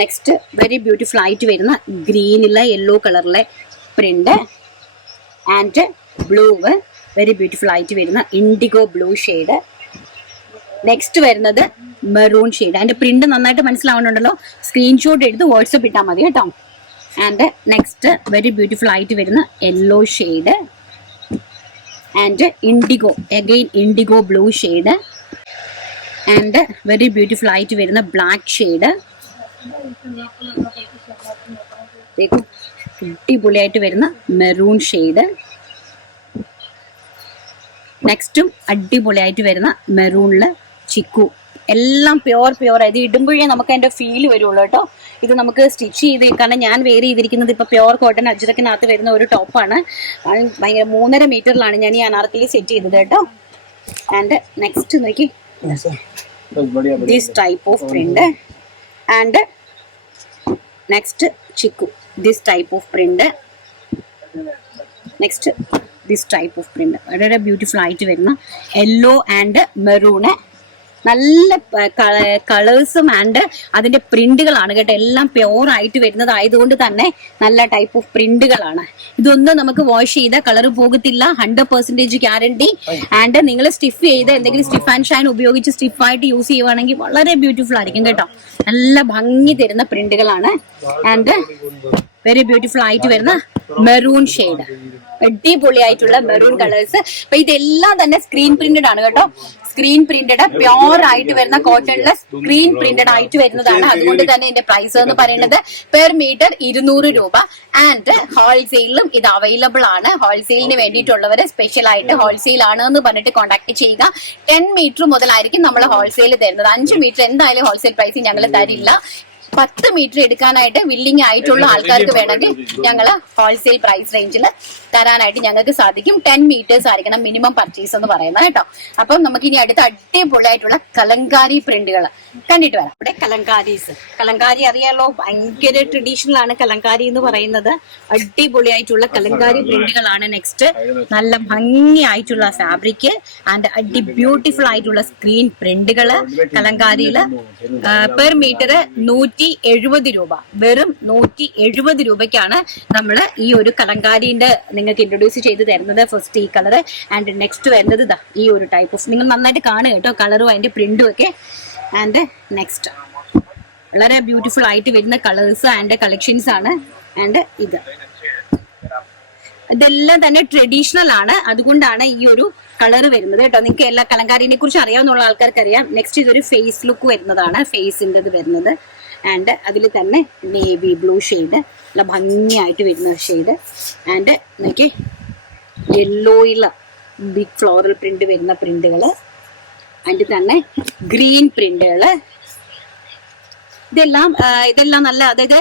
നെക്സ്റ്റ് വെരി ബ്യൂട്ടിഫുൾ ആയിട്ട് വരുന്ന ഗ്രീനിലെ യെല്ലോ കളറിലെ print. And blue, very beautiful ആയിട്ട് വരുന്ന ഇൻഡിഗോ ബ്ലൂ ഷെയ്ഡ്. നെക്സ്റ്റ് വരുന്നത് മെറൂൺ ഷെയ്ഡ്. അതിന്റെ പ്രിന്റ് നന്നായിട്ട് മനസ്സിലാവുന്നുണ്ടല്ലോ. സ്ക്രീൻഷോട്ട് എടുത്ത് വാട്സപ്പ് ഇട്ടാൽ മതി കേട്ടോ. ആൻഡ് നെക്സ്റ്റ് വെരി ബ്യൂട്ടിഫുൾ ആയിട്ട് വരുന്ന yellow shade. And IndiGo, again IndiGo blue shade. And very beautiful ആയിട്ട് വരുന്ന ബ്ലാക്ക് ഷെയ്ഡ്. അടിപൊളിയായിട്ട് വരുന്ന മെറൂൺ ഷെയ്ഡ്. നെക്സ്റ്റും അടിപൊളിയായിട്ട് വരുന്ന മെറൂണില് ചിക്കു. എല്ലാം പ്യോർ ഇത് ഇടുമ്പോഴേ നമുക്ക് അതിന്റെ ഫീൽ വരുള്ളൂ കേട്ടോ. ഇത് നമുക്ക് സ്റ്റിച്ച് ചെയ്ത്, കാരണം ഞാൻ വെയർ ചെയ്തിരിക്കുന്നത് ഇപ്പൊ പ്യോർ കോട്ടൺ അജ്രക്കിനകത്ത് വരുന്ന ഒരു ടോപ്പാണ്. ഭയങ്കര 3.5 മീറ്ററിലാണ് ഞാൻ ഈ അനാർക്കലി സെറ്റ് ചെയ്തത് കേട്ടോ. ആൻഡ് നെക്സ്റ്റ് നോക്കി, this type of print. And next chikoo, this type of print. Next this type of print. വളരെ ബ്യൂട്ടിഫുൾ ആയിട്ട് വരുന്ന യെല്ലോ ആൻഡ് മെറൂണ്. നല്ല കളേഴ്സും ആൻഡ് അതിന്റെ പ്രിന്റുകളാണ് കേട്ടോ. എല്ലാം പ്യോർ ആയിട്ട് വരുന്നതായതുകൊണ്ട് തന്നെ നല്ല ടൈപ്പ് ഓഫ് പ്രിന്റുകളാണ്. ഇതൊന്നും നമുക്ക് വാഷ് ചെയ്ത കളർ പോകത്തില്ല. 100% ഗ്യാരണ്ടി. ആൻഡ് നിങ്ങൾ സ്റ്റിഫ് ചെയ്ത് എന്തെങ്കിലും സ്റ്റിഫ് ആൻഡ് ഷൈൻ ഉപയോഗിച്ച് സ്റ്റിഫായിട്ട് യൂസ് ചെയ്യുവാണെങ്കിൽ വളരെ ബ്യൂട്ടിഫുൾ ആയിരിക്കും കേട്ടോ. നല്ല ഭംഗി തരുന്ന പ്രിന്റുകളാണ്. ആൻഡ് വെരി ബ്യൂട്ടിഫുൾ ആയിട്ട് വരുന്ന മെറൂൺ ഷെയ്ഡ്. അടിപൊളിയായിട്ടുള്ള മെറൂൺ കളേഴ്സ്. അപ്പൊ ഇതെല്ലാം തന്നെ സ്ക്രീൻ പ്രിന്റഡ് ആണ് കേട്ടോ. സ്ക്രീൻ പ്രിന്റഡ്, പ്യോർ ആയിട്ട് വരുന്ന കോട്ടണില് സ്ക്രീൻ പ്രിന്റഡ് ആയിട്ട് വരുന്നതാണ്. അതുകൊണ്ട് തന്നെ ഇതിന്റെ പ്രൈസ് എന്ന് പറയുന്നത് പെർ മീറ്റർ 200 രൂപ. ആൻഡ് ഹോൾസെയിലും ഇത് അവൈലബിൾ ആണ്. ഹോൾസെയിലിന് വേണ്ടിയിട്ടുള്ളവര് സ്പെഷ്യൽ ആയിട്ട് ഹോൾസെയിൽ ആണ് എന്ന് പറഞ്ഞിട്ട് കോൺടാക്ട് ചെയ്യുക. 10 മീറ്റർ മുതലായിരിക്കും നമ്മൾ ഹോൾസെയിൽ തരുന്നത്. 5 മീറ്റർ എന്തായാലും ഹോൾസെയിൽ പ്രൈസ് ഞങ്ങൾ തരില്ല. 10 മീറ്റർ എടുക്കാനായിട്ട് വില്ലിംഗ് ആയിട്ടുള്ള ആൾക്കാർക്ക് വേണമെങ്കിൽ ഞങ്ങൾ ഹോൾസെയിൽ പ്രൈസ് റേഞ്ചിൽ തരാനായിട്ട് ഞങ്ങൾക്ക് സാധിക്കും. 10 മീറ്റേഴ്സ് ആയിരിക്കണം മിനിമം പർച്ചേസ് എന്ന് പറയുന്നത് കേട്ടോ. അപ്പം നമുക്ക് ഇനി അടുത്ത അടിപൊളിയായിട്ടുള്ള കലങ്കാരി പ്രിന്റുകൾ കണ്ടിട്ട് വരാം. ഇവിടെ കലങ്കാരി അറിയാലോ, ഭയങ്കര ട്രഡീഷണൽ ആണ് കലങ്കാരി എന്ന് പറയുന്നത്. അടിപൊളിയായിട്ടുള്ള കലങ്കാരി പ്രിന്റുകളാണ്. നെക്സ്റ്റ് നല്ല ഭംഗിയായിട്ടുള്ള ഫാബ്രിക് ആൻഡ് ബ്യൂട്ടിഫുൾ ആയിട്ടുള്ള സ്ക്രീൻ പ്രിന്റുകള് കലങ്കാരിയില് പെർ മീറ്റർ 100 170 രൂപ. വെറും 170 രൂപയ്ക്കാണ് നമ്മൾ ഈ ഒരു കലങ്കാരീന്റെ നിങ്ങൾക്ക് ഇൻട്രൊഡ്യൂസ് ചെയ്ത് തരുന്നത്. ഫസ്റ്റ് ഈ കളർ ആൻഡ് നെക്സ്റ്റ് വരുന്നത് ഇതാ ഈ ഒരു ടൈപ്പ് ഓഫ്, നിങ്ങൾ നന്നായിട്ട് കാണുക കേട്ടോ കളറും അതിന്റെ പ്രിന്റും ഒക്കെ. ആൻഡ് നെക്സ്റ്റ് വളരെ ബ്യൂട്ടിഫുൾ ആയിട്ട് വരുന്ന കളേഴ്സ് ആൻഡ് കളക്ഷൻസ് ആണ്. ആൻഡ് ഇതെല്ലാം തന്നെ ട്രഡീഷണൽ ആണ്, അതുകൊണ്ടാണ് ഈ ഒരു കളർ വരുന്നത് കേട്ടോ. നിങ്ങൾക്ക് എല്ലാ കലങ്കാരിനെ കുറിച്ച് അറിയാവുന്ന ആൾക്കാർക്ക് അറിയാം. നെക്സ്റ്റ് ഇതൊരു ഫേസ് ലുക്ക് വരുന്നതാണ്, ഫേസിൻ്റെ വരുന്നത്. ആൻഡ് അതിൽ തന്നെ നേവി ബ്ലൂ ഷെയ്ഡ്, നല്ല ഭംഗിയായിട്ട് വരുന്ന ഷെയ്ഡ്. ആൻഡ് നോക്കി യെല്ലോയിൽ ബിഗ് ഫ്ലോറൽ പ്രിന്റ് വരുന്ന പ്രിന്റുകൾ. അതിൻ്റെ തന്നെ ഗ്രീൻ പ്രിന്റുകൾ. ഇതെല്ലാം നല്ല, അതായത്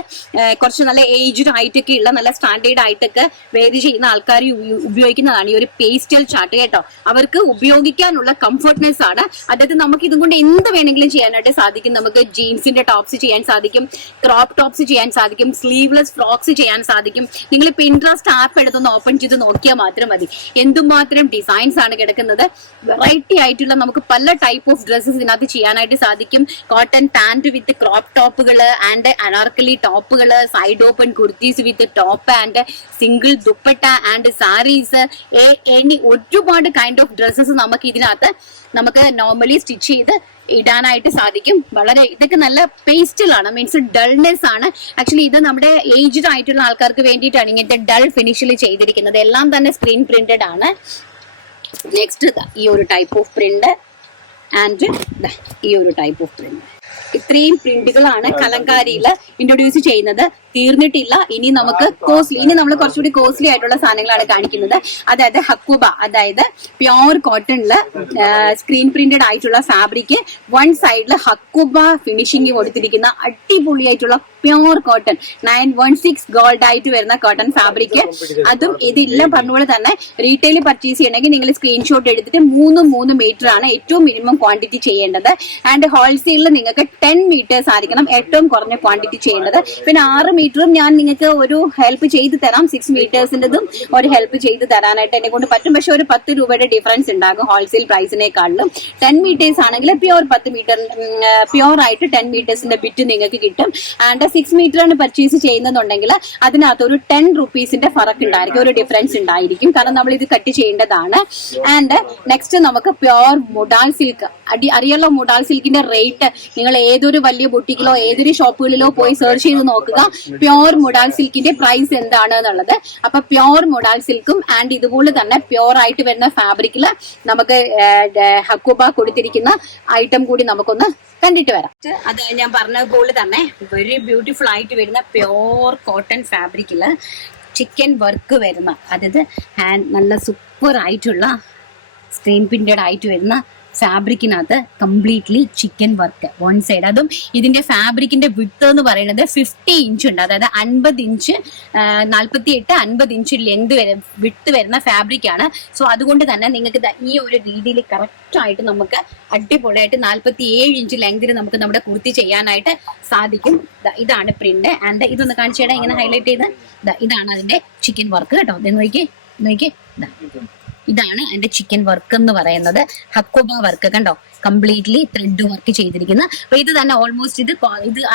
കുറച്ച് നല്ല ഏജ്ഡ് ആയിട്ടൊക്കെ ഉള്ള നല്ല സ്റ്റാൻഡേർഡ് ആയിട്ടൊക്കെ വേരി ചെയ്യുന്ന ആൾക്കാർ ഉപയോഗിക്കുന്നതാണ് ഈ ഒരു പേസ്റ്റൽ ചാർട്ട് കേട്ടോ. അവർക്ക് ഉപയോഗിക്കാനുള്ള കംഫർട്ട്നെസ് ആണ്. അതായത് നമുക്ക് ഇതും കൊണ്ട് എന്ത് വേണമെങ്കിലും ചെയ്യാനായിട്ട് സാധിക്കും. നമുക്ക് ജീൻസിന്റെ ടോപ്സ് ചെയ്യാൻ സാധിക്കും, ക്രോപ്പ് ടോപ്സ് ചെയ്യാൻ സാധിക്കും, സ്ലീവ്ലെസ് ഫ്രോക്സ് ചെയ്യാൻ സാധിക്കും. നിങ്ങൾ പിൻട്രസ്റ്റ് ആപ്പ് എടുത്തൊന്ന് ഓപ്പൺ ചെയ്ത് നോക്കിയാൽ മാത്രം മതി, എന്തുമാത്രം ഡിസൈൻസ് ആണ് കിടക്കുന്നത്. വെറൈറ്റി ആയിട്ടുള്ള നമുക്ക് പല ടൈപ്പ് ഓഫ് ഡ്രസ്സസ് ഇതിനകത്ത് ചെയ്യാനായിട്ട് സാധിക്കും. കോട്ടൺ പാന്റ് വിത്ത് ക്രോപ്പ് ടോപ്പുകള് ആൻഡ് അനാർക്കലി ടോപ്പുകള്, side open kurtis with top and single dupatta and saris, ഒരുപാട് കൈൻഡ് ഓഫ് ഡ്രസ്സസ് നമുക്ക് ഇതിനകത്ത് നമുക്ക് നോർമലി സ്റ്റിച്ച് ചെയ്ത് ഇടാനായിട്ട് സാധിക്കും. വളരെ ഇതൊക്കെ നല്ല പേസ്റ്റലാണ്, മീൻസ് ഡൾനെസ് ആണ്. ആക്ച്വലി ഇത് നമ്മുടെ ഏജ്ഡ് ആയിട്ടുള്ള ആൾക്കാർക്ക് വേണ്ടിയിട്ടാണ് ഇങ്ങനത്തെ ഡൾ ഫിനിഷിൽ ചെയ്തിരിക്കുന്നത്. എല്ലാം തന്നെ സ്ക്രീൻ പ്രിന്റഡ് ആണ്. നെക്സ്റ്റ് ഈ ഒരു ടൈപ്പ് ഓഫ് പ്രിന്റ് ആൻഡ് ഈ ഒരു ടൈപ്പ് ഓഫ് പ്രിന്റ്. ഇത്രയും പ്രിന്റുകളാണ് കലങ്കാരിയിൽ ഇൻട്രൊഡ്യൂസ് ചെയ്യുന്നത്. തീർന്നിട്ടില്ല, ഇനി നമുക്ക് കോസ്റ്റ്ലി, ഇനി നമ്മൾ കുറച്ചുകൂടി കോസ്റ്റ്ലി ആയിട്ടുള്ള സാധനങ്ങളാണ് കാണിക്കുന്നത്. അതായത് ഹക്കുബ, അതായത് പ്യോർ കോട്ടണില് സ്ക്രീൻ പ്രിന്റഡ് ആയിട്ടുള്ള ഫാബ്രിക്, വൺ സൈഡില് ഹക്കുബ ഫിനിഷിംഗ് കൊടുത്തിരിക്കുന്ന അടിപൊളിയായിട്ടുള്ള പ്യോർ കോട്ടൺ 916 ഗോൾഡ് ആയിട്ട് വരുന്ന കോട്ടൺ ഫാബ്രിക്. അതും ഇതെല്ലാം പറഞ്ഞ തന്നെ റീറ്റെയിൽ പർച്ചേസ് ചെയ്യണമെങ്കിൽ നിങ്ങൾ സ്ക്രീൻഷോട്ട് എടുത്തിട്ട് 3 മീറ്റർ ആണ് ഏറ്റവും മിനിമം ക്വാണ്ടിറ്റി ചെയ്യേണ്ടത്. ആൻഡ് ഹോൾസെയിലിൽ നിങ്ങൾക്ക് 10 മീറ്റേഴ്സ് ആയിരിക്കണം ഏറ്റവും കുറഞ്ഞ ക്വാണ്ടിറ്റി ചെയ്യേണ്ടത്. പിന്നെ 6 മീറ്ററും ഞാൻ നിങ്ങൾക്ക് ഒരു ഹെൽപ്പ് ചെയ്ത് തരാം. 6 മീറ്റേഴ്സിൻ്റെതും ഒരു ഹെൽപ്പ് ചെയ്ത് തരാനായിട്ട് എന്നെ കൊണ്ട് പറ്റും. പക്ഷെ ഒരു 10 രൂപയുടെ ഡിഫറൻസ് ഉണ്ടാകും ഹോൾസെയിൽ പ്രൈസിനേക്കാളും. 10 മീറ്റേഴ്സ് ആണെങ്കിൽ പ്യോർ 10 മീറ്റർ പ്യോർ ആയിട്ട് 10 മീറ്റേഴ്സിന്റെ ബിറ്റ് നിങ്ങൾക്ക് കിട്ടും. ആൻഡ് 6 മീറ്ററാണ് പർച്ചേസ് ചെയ്യുന്നതുണ്ടെങ്കിൽ അതിനകത്ത് ഒരു 10 റുപ്പീസിന്റെ ഫറക്ക് ഉണ്ടായിരിക്കും, ഒരു ഡിഫറൻസ് ഉണ്ടായിരിക്കും. കാരണം നമ്മൾ ഇത് കട്ട് ചെയ്യേണ്ടതാണ്. ആൻഡ് നെക്സ്റ്റ് നമുക്ക് പ്യോർ മുഡാൽ സിൽക്ക്, അറിയാലോ മുഡാൽ സിൽക്കിന്റെ റേറ്റ്. നിങ്ങൾ ഏതൊരു വലിയ ബുട്ടിക്കിലോ ഏതൊരു ഷോപ്പുകളിലോ പോയി സെർച്ച് ചെയ്ത് നോക്കുക പ്യോർ മുഡാൽ സിൽക്കിന്റെ പ്രൈസ് എന്താണ് എന്നുള്ളത്. അപ്പൊ പ്യോർ മുഡാൽ സിൽക്കും ആൻഡ് ഇതുപോലെ തന്നെ പ്യോർ ആയിട്ട് വരുന്ന ഫാബ്രിക്കില് നമുക്ക് ഹക്കുബ കൊടുത്തിരിക്കുന്ന ഐറ്റം കൂടി നമുക്കൊന്ന് കണ്ടിട്ട് വരാം. അത് ഞാൻ പറഞ്ഞതുപോലെ തന്നെ വെരി ബ്യൂട്ടിഫുൾ ആയിട്ട് വരുന്ന പ്യോർ കോട്ടൺ ഫാബ്രിക്കില് ചിക്കൻ വർക്ക് വരുന്ന, അതായത് നല്ല സൂപ്പർ ആയിട്ടുള്ള സ്ക്രീൻ പ്രിന്റഡ് ആയിട്ട് വരുന്ന ഫാബ്രിക്കിനകത്ത് completely chikan work one side. അതും ഇതിന്റെ ഫാബ്രിക്കിന്റെ വിഡ്ത്ത് എന്ന് പറയുന്നത് 50 ഇഞ്ച് ഉണ്ട്. അതായത് 50 ഇഞ്ച് 48-50 ഇഞ്ച് ലെങ്ത് വിഡ്ത്ത് വരുന്ന ഫാബ്രിക് ആണ്. സോ അതുകൊണ്ട് തന്നെ നിങ്ങൾക്ക് ഈ ഒരു രീതിയിൽ കറക്റ്റ് ആയിട്ട് നമുക്ക് അടിപൊളിയായിട്ട് 47 ഇഞ്ച് ലെങ്തിൽ നമുക്ക് നമ്മുടെ കുർത്തി ചെയ്യാനായിട്ട് സാധിക്കും. ഇതാണ് പ്രിന്റ്. ആൻഡ് ഇതൊന്ന് കാണിച്ചു തരാം, ഇങ്ങനെ ഹൈലൈറ്റ് ചെയ്ത് ഇതാണ് അതിന്റെ ചിക്കൻ വർക്ക് കേട്ടോ. നോക്കി ഇതാണ് അതിന്റെ ചിക്കൻ വർക്ക് എന്ന് പറയുന്നത്. ഹക്കുബ വർക്ക് കണ്ടോ, കംപ്ലീറ്റ്ലി ത്രെഡ് വർക്ക് ചെയ്തിരിക്കുന്ന. അപ്പൊ ഇത് തന്നെ ഓൾമോസ്റ്റ് ഇത്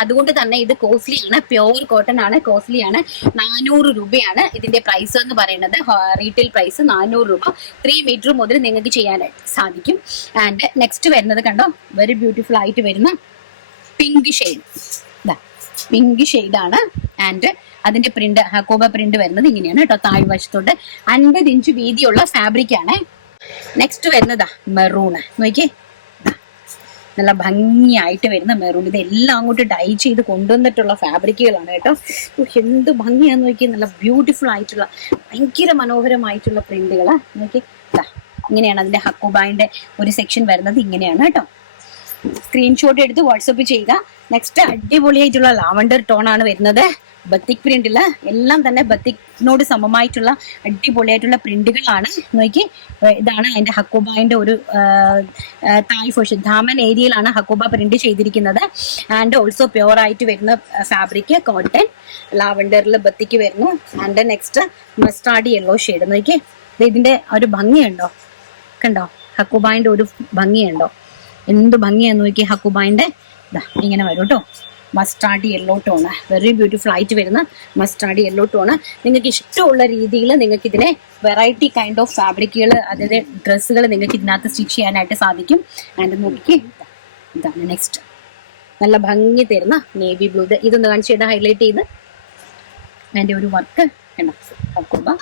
അതുകൊണ്ട് തന്നെ ഇത് കോസ്റ്റ്ലി ആണ്, പ്യോർ കോട്ടൺ ആണ്, കോസ്റ്റ്ലി ആണ്. 400 രൂപയാണ് ഇതിന്റെ പ്രൈസ് എന്ന് പറയുന്നത്. റീറ്റെയിൽ പ്രൈസ് 400 രൂപ. 3 മീറ്റർ മുതൽ നിങ്ങൾക്ക് ചെയ്യാനായിട്ട് സാധിക്കും. ആൻഡ് നെക്സ്റ്റ് വരുന്നത് കണ്ടോ, വെരി ബ്യൂട്ടിഫുൾ ആയിട്ട് വരുന്ന പിങ്ക് ഷെയ്ഡ്. പിങ്ക് ഷെയ്ഡാണ്. ആൻഡ് അതിന്റെ പ്രിന്റ് ഹക്കോബ പ്രിന്റ് വരുന്നത് ഇങ്ങനെയാണ് കേട്ടോ. താഴ്വശത്തോട്ട് 50 ഇഞ്ച് വീതിയുള്ള ഫാബ്രിക് ആണ്. നെക്സ്റ്റ് വരുന്നതാ മെറൂണ്. നോക്കിയേ, നല്ല ഭംഗിയായിട്ട് വരുന്ന മെറൂൺ. ഇതെല്ലാം അങ്ങോട്ട് ഡൈ ചെയ്ത് കൊണ്ടുവന്നിട്ടുള്ള ഫാബ്രിക്കുകളാണ് കേട്ടോ. എന്ത് ഭംഗിയാന്ന് നോക്കി, നല്ല ബ്യൂട്ടിഫുൾ ആയിട്ടുള്ള ഭയങ്കര മനോഹരമായിട്ടുള്ള പ്രിന്റുകളാ. നോക്കി ഇങ്ങനെയാണ് അതിന്റെ ഹക്കോബാന്റെ ഒരു സെക്ഷൻ വരുന്നത്. ഇങ്ങനെയാണ് കേട്ടോ. സ്ക്രീൻഷോട്ട് എടുത്ത് വാട്സപ്പ് ചെയ്യുക. നെക്സ്റ്റ് അടിപൊളിയായിട്ടുള്ള ലാവണ്ടർ ടോൺ ആണ് വരുന്നത്. ബത്തിക് പ്രിന്റില് എല്ലാം തന്നെ ബത്തിക്കിനോട് സമമായിട്ടുള്ള അടിപൊളിയായിട്ടുള്ള പ്രിന്റുകളാണ്. നോക്കി, ഇതാണ് അതിന്റെ ഹക്കോബാന്റെ ഒരു തായ് പോർഷൻ, ധാമൻ ഏരിയയിലാണ് ഹക്കോബ പ്രിന്റ് ചെയ്തിരിക്കുന്നത്. ആൻഡ് ഓൾസോ പ്യോർ ആയിട്ട് വരുന്ന ഫാബ്രിക് കോട്ടൺ, ലാവണ്ടറിൽ ബത്തിക്ക് വരുന്നു. And next mustard yellow shade. നോക്കി, ഇതിന്റെ ഒരു ഭംഗിയുണ്ടോ, കണ്ടോ ഹക്കോബാന്റെ ഒരു ഭംഗിയുണ്ടോ, എന്ത് ഭംഗിയാന്ന് നോക്കി. ഹക്കുബാന്റെ ഇങ്ങനെ വരും കേട്ടോ. Mustard yellow tone, very beautiful ആയിട്ട് വരുന്ന മസ്റ്റാർഡ് യെല്ലോ ടോണ്. നിങ്ങൾക്ക് ഇഷ്ടമുള്ള രീതിയിൽ നിങ്ങൾക്ക് ഇതിനെ വെറൈറ്റി കൈൻഡ് ഓഫ് ഫാബ്രിക്കുകൾ, അതായത് ഡ്രസ്സുകൾ നിങ്ങൾക്ക് ഇതിനകത്ത് സ്റ്റിച്ച് ചെയ്യാനായിട്ട് സാധിക്കും. ആൻഡ് നോക്കി ഇതാണ് നെക്സ്റ്റ് നല്ല ഭംഗി തരുന്ന നേവി ബ്ലൂ. ഇതൊന്ന് കാണിച്ചിട്ട് ഹൈലൈറ്റ് ചെയ്ത് അതിൻ്റെ ഒരു വർക്ക് കണ്ടോ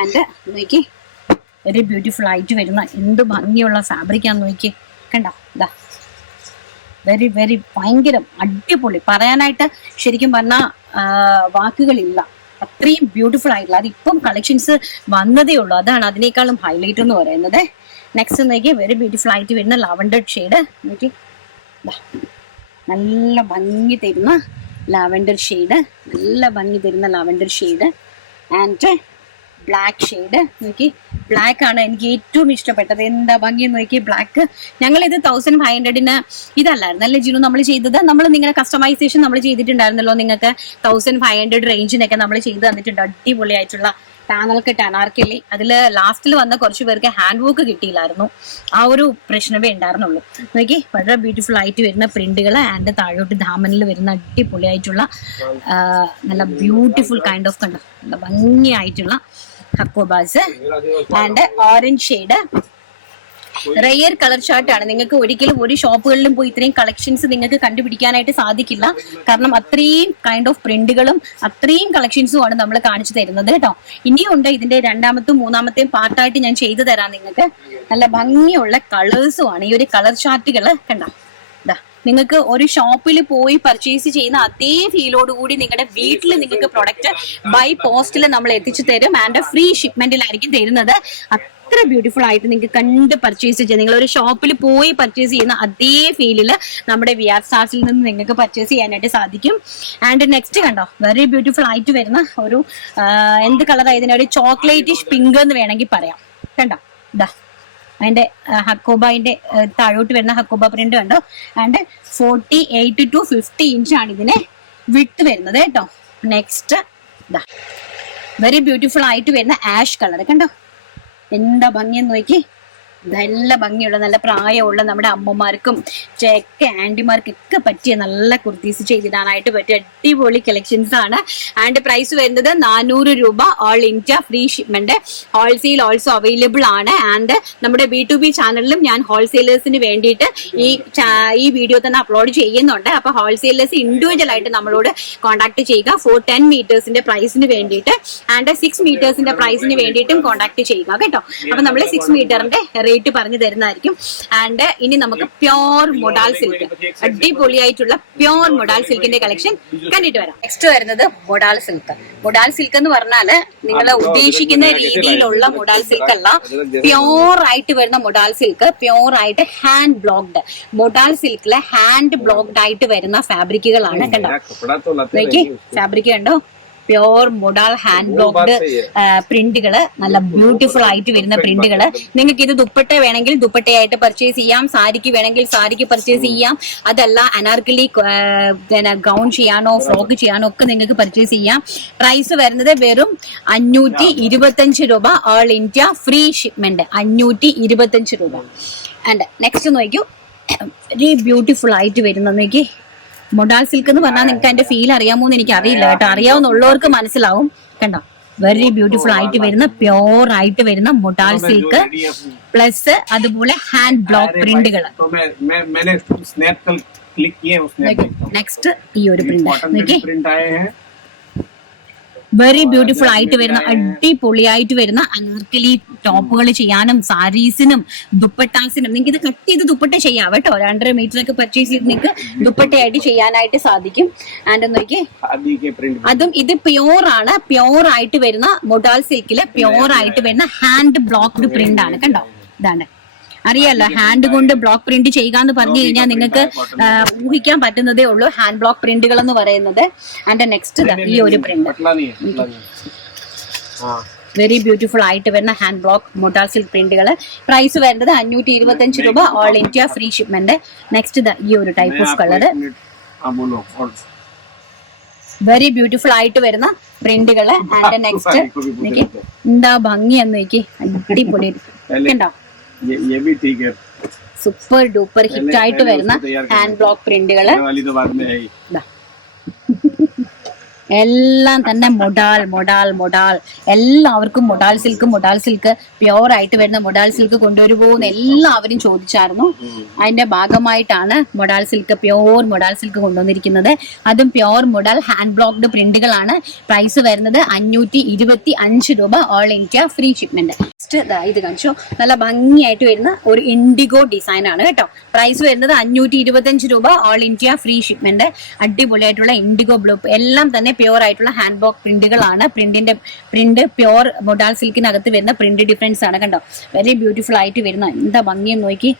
ആൻഡ് നോക്കി വെരി ബ്യൂട്ടിഫുൾ ആയിട്ട് വരുന്ന എന്ത് ഭംഗിയുള്ള ഫാബ്രിക്കാന്ന് നോക്കി കണ്ടോ. ഇതാ വെരി വെരി ഭയങ്കര അടിപൊളി, പറയാനായിട്ട് ശരിക്കും പറഞ്ഞാൽ വാക്കുകളില്ല, അത്രയും ബ്യൂട്ടിഫുൾ ആയിട്ടുള്ള. അതിപ്പം കളക്ഷൻസ് വന്നതേ ഉള്ളൂ, അതാണ് അതിനേക്കാളും ഹൈലൈറ്റ് എന്ന് പറയുന്നത്. നെക്സ്റ്റ് നോക്കി വെരി ബ്യൂട്ടിഫുൾ ആയിട്ട് വരുന്ന ലാവൻഡർ ഷെയ്ഡ് നോക്കി, നല്ല ഭംഗി തരുന്ന ലാവൻഡർ ഷെയ്ഡ്, നല്ല ഭംഗി തരുന്ന lavender shade and black shade നോക്കി. ബ്ലാക്ക് ആണ് എനിക്ക് ഏറ്റവും ഇഷ്ടപ്പെട്ടത്, എന്താ ഭംഗി നോക്കി ബ്ലാക്ക്. ഞങ്ങളിത് 1500 ഇതല്ലായിരുന്നു അല്ലേ ജിനു നമ്മൾ ചെയ്തത്? നമ്മൾ നിങ്ങളുടെ കസ്റ്റമൈസേഷൻ നമ്മൾ ചെയ്തിട്ടുണ്ടായിരുന്നല്ലോ, നിങ്ങൾക്ക് 1500 റേഞ്ചിനൊക്കെ നമ്മൾ ചെയ്ത് തന്നിട്ടുണ്ട്. അടിപൊളിയായിട്ടുള്ള പാനൽ കട്ട് അനാർക്കലി. അതിൽ ലാസ്റ്റിൽ വന്ന കുറച്ച് പേർക്ക് ഹാൻഡ് വർക്ക് കിട്ടിയില്ലായിരുന്നു, ആ ഒരു പ്രശ്നമേ ഉണ്ടായിരുന്നുള്ളൂ. നോക്കി വളരെ ബ്യൂട്ടിഫുൾ ആയിട്ട് വരുന്ന പ്രിന്റുകൾ ആൻഡ് താഴോട്ട് ദാമനിൽ വരുന്ന അടിപൊളിയായിട്ടുള്ള നല്ല ബ്യൂട്ടിഫുൾ കൈൻഡ് ഓഫ് കണ്ടോ നല്ല ഭംഗിയായിട്ടുള്ള hakobas and orange shade. Rare colour chart ആണ്. നിങ്ങൾക്ക് ഒരിക്കലും ഒരു ഷോപ്പുകളിലും പോയി ഇത്രയും കളക്ഷൻസ് നിങ്ങൾക്ക് കണ്ടുപിടിക്കാനായിട്ട് സാധിക്കില്ല. കാരണം അത്രയും കൈൻഡ് ഓഫ് പ്രിന്റുകളും അത്രയും കളക്ഷൻസും ആണ് നമ്മൾ കാണിച്ചു തരുന്നത് കേട്ടോ. ഇനിയുണ്ട് ഇതിന്റെ രണ്ടാമത്തും മൂന്നാമത്തെയും പാർട്ടായിട്ട് ഞാൻ ചെയ്തു തരാം നിങ്ങൾക്ക്. നല്ല ഭംഗിയുള്ള കളേഴ്സും ആണ് ഈ ഒരു കളർ ചാർട്ടുകൾ കണ്ടോ. നിങ്ങൾക്ക് ഒരു ഷോപ്പിൽ പോയി പർച്ചേസ് ചെയ്യുന്ന അതേ ഫീലോട് കൂടി നിങ്ങളുടെ വീട്ടിൽ നിങ്ങൾക്ക് പ്രൊഡക്റ്റ് ബൈ പോസ്റ്റിൽ നമ്മൾ എത്തിച്ചു തരും ആൻഡ് ഫ്രീ ഷിപ്മെന്റിലായിരിക്കും തരുന്നത്. അത്ര ബ്യൂട്ടിഫുൾ ആയിട്ട് നിങ്ങൾക്ക് കണ്ട് പർച്ചേസ് ചെയ്യാം. നിങ്ങൾ ഒരു ഷോപ്പിൽ പോയി പർച്ചേസ് ചെയ്യുന്ന അതേ ഫീലിൽ നമ്മുടെ VR സ്റ്റാർസിൽ നിന്ന് നിങ്ങൾക്ക് പർച്ചേസ് ചെയ്യാനായിട്ട് സാധിക്കും. ആൻഡ് നെക്സ്റ്റ് കണ്ടോ വെരി ബ്യൂട്ടിഫുൾ ആയിട്ട് വരുന്ന ഒരു എന്ത് കളറാണ് ഇതിനൊരു ചോക്ലേറ്റിഷ് പിങ്ക് എന്ന് വേണമെങ്കിൽ പറയാം കണ്ടോ. ഇതാ അതിന്റെ ഹക്കോബ, താഴോട്ട് വരുന്ന ഹക്കോബ പ്രിന്റ് കണ്ടോ. ആൻഡ് 48 to 50 ഇഞ്ചാണ് ഇതിന് വിഡ്ത്ത് വരുന്നത് കേട്ടോ. നെക്സ്റ്റ് ഇതാ വെരി ബ്യൂട്ടിഫുൾ ആയിട്ട് വരുന്ന ആഷ് കളർ കണ്ടോ, എന്താ ഭംഗിയെന്ന് നോക്കി. നല്ല ഭംഗിയുള്ള നല്ല പ്രായമുള്ള നമ്മുടെ അമ്മമാർക്കും ചെക്ക ആന്റിമാർക്കൊക്കെ പറ്റിയ നല്ല കുർത്തീസ് ചെയ്തിടാനായിട്ട് പറ്റിയ അടിപൊളി കളക്ഷൻസ് ആണ്. ആൻഡ് പ്രൈസ് വരുന്നത് 400 രൂപ, all India free shipment. Wholesale also available ആണ്. ആൻഡ് നമ്മുടെ B2B ചാനലിലും ഞാൻ ഹോൾസെയിലേഴ്സിന് വേണ്ടിയിട്ട് ഈ വീഡിയോ തന്നെ അപ്ലോഡ് ചെയ്യുന്നുണ്ട്. അപ്പൊ ഹോൾസെയിലേഴ്സ് ഇൻഡിവിജ്വൽ ആയിട്ട് നമ്മളോട് കോൺടാക്ട് ചെയ്യുക ഫോർ 10 മീറ്റേഴ്സിന്റെ പ്രൈസിന് വേണ്ടിയിട്ട് ആൻഡ് 6 മീറ്റേഴ്സിന്റെ പ്രൈസിന് വേണ്ടിയിട്ടും കോൺടാക്ട് ചെയ്യുക കേട്ടോ. അപ്പൊ നമ്മൾ 6 മീറ്ററിന്റെ റേറ്റ് പറഞ്ഞു തരുന്നതായിരിക്കും. ആൻഡ് ഇനി നമുക്ക് പ്യോർ മൊഡാൽ സിൽക്ക്, അടിപൊളിയായിട്ടുള്ള പ്യോർ മൊഡാൽ സിൽക്കിന്റെ കളക്ഷൻ കണ്ടിട്ട് വരാം. നെക്സ്റ്റ് വരുന്നത് മൊഡാൽ സിൽക്ക്. മൊഡാൽ സിൽക്ക് എന്ന് പറഞ്ഞാല് നിങ്ങൾ ഉദ്ദേശിക്കുന്ന രീതിയിലുള്ള മൊഡാൽ സിൽക്ക് അല്ല, പ്യോർ ആയിട്ട് വരുന്ന മൊഡാൽ സിൽക്ക്, പ്യോർ ആയിട്ട് ഹാൻഡ് ബ്ലോക്ക്ഡ്. മൊഡാൽ സിൽക്കിലെ ഹാൻഡ് ബ്ലോക്ക്ഡ് ആയിട്ട് വരുന്ന ഫാബ്രിക്കുകളാണ് കണ്ടോ. ഫാബ്രിക് കണ്ടോ, പ്യോർ മൊഡാൽ ഹാൻഡ് ബ്ലോക്ക്ഡ് പ്രിന്റുകള്, നല്ല ബ്യൂട്ടിഫുൾ ആയിട്ട് വരുന്ന പ്രിന്റുകള്. നിങ്ങൾക്ക് ഇത് ദുപ്പട്ട വേണമെങ്കിൽ ദുപ്പട്ടയായിട്ട് പർച്ചേസ് ചെയ്യാം, സാരിക്ക് വേണമെങ്കിൽ സാരിക്ക് പർച്ചേസ് ചെയ്യാം, അതല്ല അനാർക്കലി ഗൗൺ ചെയ്യാനോ ഫ്രോക്ക് ചെയ്യാനോ ഒക്കെ നിങ്ങൾക്ക് പർച്ചേസ് ചെയ്യാം. പ്രൈസ് വരുന്നത് വെറും 525 രൂപ, ഓൾ ഇന്ത്യ ഫ്രീ ഷിപ്മെന്റ് 525 രൂപ. ആൻഡ് നെക്സ്റ്റ് നോക്കൂ, വെരി ബ്യൂട്ടിഫുൾ ആയിട്ട് വരുന്ന നോക്കി മൊഡാൽ സിൽക്ക് എന്ന് പറഞ്ഞാൽ നിങ്ങൾക്ക് അതിന്റെ ഫീൽ അറിയാമോ എന്ന് എനിക്ക് അറിയില്ല കേട്ടോ. അറിയാവുന്നുള്ളവർക്ക് മനസ്സിലാവും കണ്ടോ. വെരി ബ്യൂട്ടിഫുൾ ആയിട്ട് വരുന്ന പ്യോർ ആയിട്ട് വരുന്ന മൊഡാൽ സിൽക്ക് പ്ലസ് അതുപോലെ ഹാൻഡ് ബ്ലോക്ക് പ്രിന്റുകൾ. നെക്സ്റ്റ് ഈ ഒരു പ്രിന്റ് വെരി ബ്യൂട്ടിഫുൾ ആയിട്ട് വരുന്ന അടിപൊളിയായിട്ട് വരുന്ന അനാർക്കലി ടോപ്പുകൾ ചെയ്യാനും സാരീസിനും ദുപ്പട്ടാസിനും നിങ്ങൾക്ക് ഇത് കട്ട് ചെയ്ത് ദുപ്പട്ട ചെയ്യാം കേട്ടോ. 2.5 മീറ്റർ ഒക്കെ പർച്ചേസ് ചെയ്ത് നിങ്ങൾക്ക് ദുപ്പട്ടയായിട്ട് ചെയ്യാനായിട്ട് സാധിക്കും. ആൻഡ് നോക്കി അതും ഇത് പ്യോർ ആണ്, പ്യോർ ആയിട്ട് വരുന്ന മൊഡാൽ സിൽക്കില് പ്യോർ ആയിട്ട് വരുന്ന ഹാൻഡ് ബ്ലോക്ക്ഡ് പ്രിന്റ് ആണ് കണ്ടോ. ഇതാണ് അറിയാലോ, ഹാൻഡ് കൊണ്ട് ബ്ലോക്ക് പ്രിന്റ് ചെയ്യുക എന്ന് പറഞ്ഞു കഴിഞ്ഞാൽ നിങ്ങൾക്ക് ഊഹിക്കാൻ പറ്റുന്നതേ ഉള്ളൂ ഹാൻഡ് ബ്ലോക്ക് പ്രിന്റുകൾ എന്ന് പറയുന്നത്. ആൻഡ് നെക്സ്റ്റ് ഈ ഒരു പ്രിന്റ് വെരി ബ്യൂട്ടിഫുൾ ആയിട്ട് വരുന്ന ഹാൻഡ് ബ്ലോക്ക് മൊഡാൽ സിൽക്ക് പ്രിന്റുകൾ. പ്രൈസ് വരുന്നത് 525 രൂപ, all India free shipment. Next ഈ ഒരു type of colour very beautiful ആയിട്ട് വരുന്ന പ്രിന്റുകള്. ആൻഡ് നെക്സ്റ്റ് എന്താ ഭംഗിയെന്ന് നോക്കി, അടിപൊളി കണ്ടോ. സൂപ്പർ ഡൂപ്പർ ഹിറ്റ് ആയിട്ട് വരുന്ന ഹാൻഡ് ബ്ലോക്ക് പ്രിന്റുകള് എല്ലാം തന്നെ മൊഡാൽ എല്ലാവർക്കും മൊഡാൽ സിൽക്ക് പ്യോർ ആയിട്ട് വരുന്ന മൊഡാൽ സിൽക്ക് കൊണ്ടുവരുമോന്ന് എല്ലാവരും ചോദിച്ചായിരുന്നു. അതിന്റെ ഭാഗമായിട്ടാണ് പ്യോർ മൊഡാൽ സിൽക്ക് കൊണ്ടുവന്നിരിക്കുന്നത്. അതും പ്യോർ മൊഡാൽ ഹാൻഡ് ബ്ലോക്ക്ഡ് പ്രിന്റുകളാണ്. പ്രൈസ് വരുന്നത് 525 രൂപ, ഓൾ ഇന്ത്യ ഫ്രീ ഷിപ്മെന്റ്. ഇത് കാണിച്ചു, നല്ല ഭംഗിയായിട്ട് വരുന്ന ഒരു ഇൻഡിഗോ ഡിസൈൻ ആണ് കേട്ടോ. പ്രൈസ് വരുന്നത് 525 രൂപ, ഓൾ ഇന്ത്യ ഫ്രീ ഷിപ്മെന്റ്. അടിപൊളിയായിട്ടുള്ള ഇൻഡിഗോ ബ്ലൂ എല്ലാം തന്നെ പ്യോർ ആയിട്ടുള്ള ഹാൻഡ് ബ്ലോക്ക് പ്രിന്റുകളാണ്. പ്രിന്റ് പ്യോർ മൊഡാൽ സിൽക്കിനകത്ത് വരുന്ന പ്രിന്റ് ഡിഫറൻസ് ആണ് കണ്ടോ. വെരി ബ്യൂട്ടിഫുൾ ആയിട്ട് വരുന്ന, എന്താ ഭംഗിയെന്ന് നോക്കി.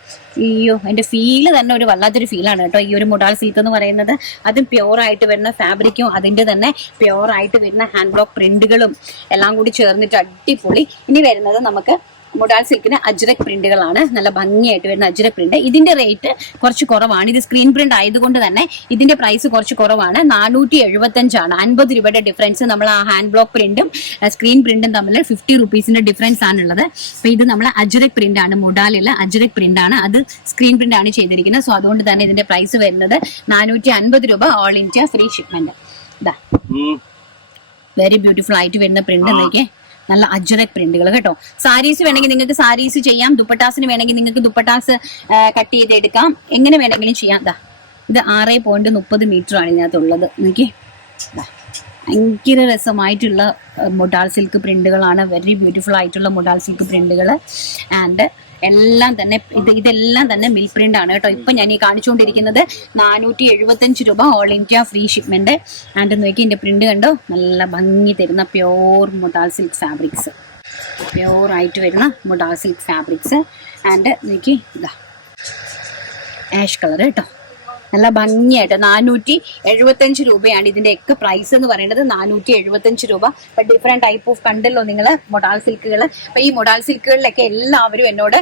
അയ്യോ, അതിന്റെ ഫീല് തന്നെ ഒരു വല്ലാത്തൊരു ഫീലാണ് കേട്ടോ ഈ ഒരു മൊഡാൽ സിൽക്ക് എന്ന് പറയുന്നത്. അതും പ്യോർ ആയിട്ട് വരുന്ന ഫാബ്രിക്കും അതിന്റെ തന്നെ പ്യോർ ആയിട്ട് വരുന്ന ഹാൻഡ് ബ്ലോക്ക് പ്രിന്റുകളും എല്ലാം കൂടി ചേർന്നിട്ട് അടിപൊളി. ഇനി വരുന്നത് നമുക്ക് മൊഡാൽ സിൽക്കിന് അജ്രക് പ്രിന്റുകളാണ്. നല്ല ഭംഗിയായിട്ട് വരുന്ന അജ്രക് പ്രിന്റ്. ഇതിന്റെ റേറ്റ് കുറച്ച് കുറവാണ്. ഇത് സ്ക്രീൻ പ്രിന്റ് ആയതുകൊണ്ട് തന്നെ ഇതിന്റെ പ്രൈസ് കുറച്ച് കുറവാണ്. 475 ആണ്. 50 രൂപയുടെ ഡിഫറൻസ്. നമ്മൾ ആ ഹാൻഡ് ബ്ലോക്ക് പ്രിന്റും സ്ക്രീൻ പ്രിന്റും തമ്മിൽ 50 റുപ്പീസിന്റെ ഡിഫറൻസ് ആണുള്ളത്. അപ്പൊ ഇത് നമ്മൾ അജ്രക് പ്രിന്റ് ആണ്, മൊഡാലിൽ അജ്രക് പ്രിന്റ് ആണ്. അത് സ്ക്രീൻ പ്രിന്റ് ആണ് ചെയ്തിരിക്കുന്നത്. സോ അതുകൊണ്ട് തന്നെ ഇതിന്റെ പ്രൈസ് വരുന്നത് 450 രൂപ, ഓൾ ഇന്ത്യ ഫ്രീ ഷിപ്മെന്റ്. ഇതാ വെരി ബ്യൂട്ടിഫുൾ ആയിട്ട് വരുന്ന പ്രിന്റ് നോക്കിയേ. നല്ല അജ്രക് പ്രിന്റുകൾ കേട്ടോ. സാരീസ് വേണമെങ്കിൽ നിങ്ങൾക്ക് സാരീസ് ചെയ്യാം. ദുപ്പട്ടാസിന് വേണമെങ്കിൽ നിങ്ങൾക്ക് ദുപ്പട്ടാസ് കട്ട് ചെയ്ത് എടുക്കാം. എങ്ങനെ വേണമെങ്കിലും ചെയ്യാം. ഇത് 6.30 മീറ്റർ ആണ് ഇതിനകത്തുള്ളത്. നോക്കി, ഭയങ്കര രസമായിട്ടുള്ള മൊഡാൽ സിൽക്ക് പ്രിന്റുകളാണ്. വെരി ബ്യൂട്ടിഫുൾ ആയിട്ടുള്ള മൊഡാൽ സിൽക്ക് പ്രിന്റുകൾ. ആൻഡ് എല്ലാം തന്നെ ഇതെല്ലാം തന്നെ മിൽ പ്രിന്റ് ആണ് കേട്ടോ. ഇപ്പൊ ഞാൻ ഈ കാണിച്ചുകൊണ്ടിരിക്കുന്നത് 475 രൂപ, all India free shipment. And നോക്കി എന്റെ പ്രിന്റ് കണ്ടോ, നല്ല ഭംഗി തരുന്ന pure modal silk fabrics, pure ആയിട്ട് വരുന്ന മൊഡാൽ സിൽക്ക് ഫാബ്രിക്സ്. ആൻഡ് നോക്കി, ഇതാ ആഷ് കളർ കേട്ടോ, നല്ല ഭംഗിയായിട്ട് 475 രൂപയാണ് ഇതിന്റെയൊക്കെ പ്രൈസ് എന്ന് പറയുന്നത്. 475 രൂപ. അപ്പൊ ഡിഫറെന്റ് ടൈപ്പ് ഓഫ് കണ്ടല്ലോ നിങ്ങൾ മൊഡാൽ സിൽക്കുകൾ. അപ്പൊ ഈ മൊഡാൽ സിൽക്കുകളിലൊക്കെ എല്ലാവരും എന്നോട്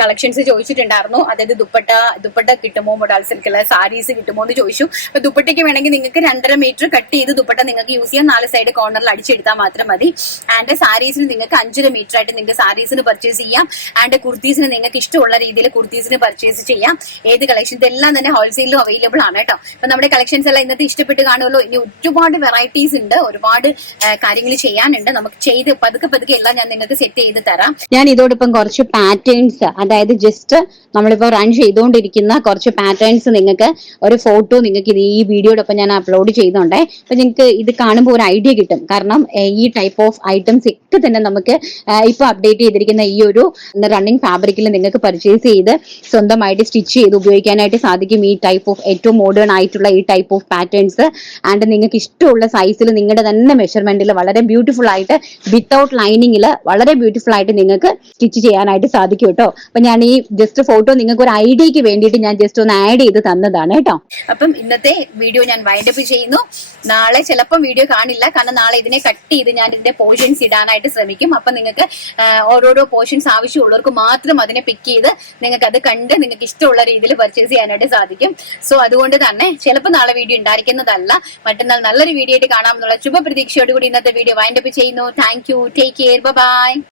കളക്ഷൻസ് ചോദിച്ചിട്ടുണ്ടായിരുന്നു. അതായത് ദുപ്പട്ട കിട്ടുമോ, മൊഡാൽ സിൽക്കുള്ള സാരീസ് കിട്ടുമോ എന്ന് ചോദിച്ചു. അപ്പൊ ദുപ്പട്ടയ്ക്ക് വേണമെങ്കിൽ നിങ്ങൾക്ക് 2.5 മീറ്റർ കട്ട് ചെയ്ത് ദുപ്പട്ട നിങ്ങൾക്ക് യൂസ് ചെയ്യാം. 4 സൈഡ് കോർണറിൽ അടിച്ചെടുത്താൽ മാത്രം മതി. ആൻഡ് സാരീസിന് നിങ്ങൾക്ക് 5.5 മീറ്റർ ആയിട്ട് നിങ്ങൾക്ക് സാരീസിന് പർച്ചേസ് ചെയ്യാം. ആൻഡ് കുർത്തീസിന് നിങ്ങൾക്ക് ഇഷ്ടമുള്ള രീതിയിൽ കുർത്തീസിന് പർച്ചേസ് ചെയ്യാം. ഏത് കളക്ഷൻ, ഇതെല്ലാം തന്നെ ഹോൾസെയിലും അവൈലബിൾ ആണ് കേട്ടോ. അപ്പൊ നമ്മുടെ കളക്ഷൻസ് എല്ലാം ഇന്നത്തെ ഇഷ്ടപ്പെട്ട് കാണുമല്ലോ. ഇനി ഒരുപാട് വെറൈറ്റീസ് ഉണ്ട്, ഒരുപാട് കാര്യങ്ങൾ ചെയ്യാനുണ്ട്. നമുക്ക് ചെയ്ത് പതുക്കെ എല്ലാം ഞാൻ നിങ്ങൾക്ക് സെറ്റ് ചെയ്ത് തരാം. ഞാൻ ഇതോടൊപ്പം കുറച്ച് പാറ്റേൺസ്, അതായത് ജസ്റ്റ് നമ്മളിപ്പോ റൺ ചെയ്തുകൊണ്ടിരിക്കുന്ന കുറച്ച് പാറ്റേൺസ് നിങ്ങൾക്ക് ഒരു ഫോട്ടോ നിങ്ങൾക്ക് ഇത് ഈ വീഡിയോടൊപ്പം ഞാൻ അപ്ലോഡ് ചെയ്യുന്നുണ്ടേ. അപ്പൊ നിങ്ങൾക്ക് ഇത് കാണുമ്പോൾ ഒരു ഐഡിയ കിട്ടും. കാരണം ഈ ടൈപ്പ് ഓഫ് ഐറ്റംസ് ഒക്കെ തന്നെ നമുക്ക് ഇപ്പൊ അപ്ഡേറ്റ് ചെയ്തിരിക്കുന്ന ഈ ഒരു റണ്ണിങ് ഫാബ്രിക്കിൽ നിങ്ങൾക്ക് പർച്ചേസ് ചെയ്ത് സ്വന്തമായിട്ട് സ്റ്റിച്ച് ചെയ്ത് ഉപയോഗിക്കാനായിട്ട് സാധിക്കും. ഈ ടൈപ്പ് ഓഫ് ഏറ്റവും മോഡേൺ ആയിട്ടുള്ള ഈ ടൈപ്പ് ഓഫ് പാറ്റേൺസ്. ആൻഡ് നിങ്ങൾക്ക് ഇഷ്ടമുള്ള സൈസിൽ നിങ്ങളുടെ തന്നെ മെഷർമെന്റിൽ വളരെ ബ്യൂട്ടിഫുൾ ആയിട്ട് വിത്തൗട്ട് ലൈനിങ്ങിൽ വളരെ ബ്യൂട്ടിഫുൾ ആയിട്ട് നിങ്ങൾക്ക് സ്റ്റിച്ച് ചെയ്യാനായിട്ട് സാധിക്കും കേട്ടോ. അപ്പൊ ഞാൻ ഈ ജസ്റ്റ് ഫോട്ടോ നിങ്ങൾക്ക് ഒരു ഐഡിയക്ക് വേണ്ടിയിട്ട് ഞാൻ ജസ്റ്റ് ഒന്ന് ആഡ് ചെയ്ത് തന്നതാണ് കേട്ടോ. അപ്പം ഇന്നത്തെ വീഡിയോ ഞാൻ വൈൻഡപ്പ് ചെയ്യുന്നു. നാളെ ചിലപ്പം വീഡിയോ കാണില്ല, കാരണം നാളെ ഇതിനെ കട്ട് ചെയ്ത് ഞാൻ ഇതിന്റെ പോർഷൻസ് ഇടാനായിട്ട് ശ്രമിക്കും. അപ്പൊ നിങ്ങൾക്ക് ഓരോരോ പോർഷൻസ് ആവശ്യമുള്ളവർക്ക് മാത്രം അതിനെ പിക്ക് ചെയ്ത് നിങ്ങൾക്ക് അത് കണ്ട് നിങ്ങൾക്ക് ഇഷ്ടമുള്ള രീതിയിൽ പർച്ചേസ് ചെയ്യാനായിട്ട് സാധിക്കും. സോ അതുകൊണ്ട് തന്നെ ചിലപ്പോൾ നാളെ വീഡിയോ ഉണ്ടായിരിക്കുന്നതല്ല, മറ്റന്നാൾ നല്ലൊരു വീഡിയോ ആയിട്ട് കാണാമെന്നുള്ള ശുഭപ്രതീക്ഷയോടുകൂടി ഇന്നത്തെ വീഡിയോ വൈൻഡപ്പ് ചെയ്യുന്നു. Thank you, take care, by.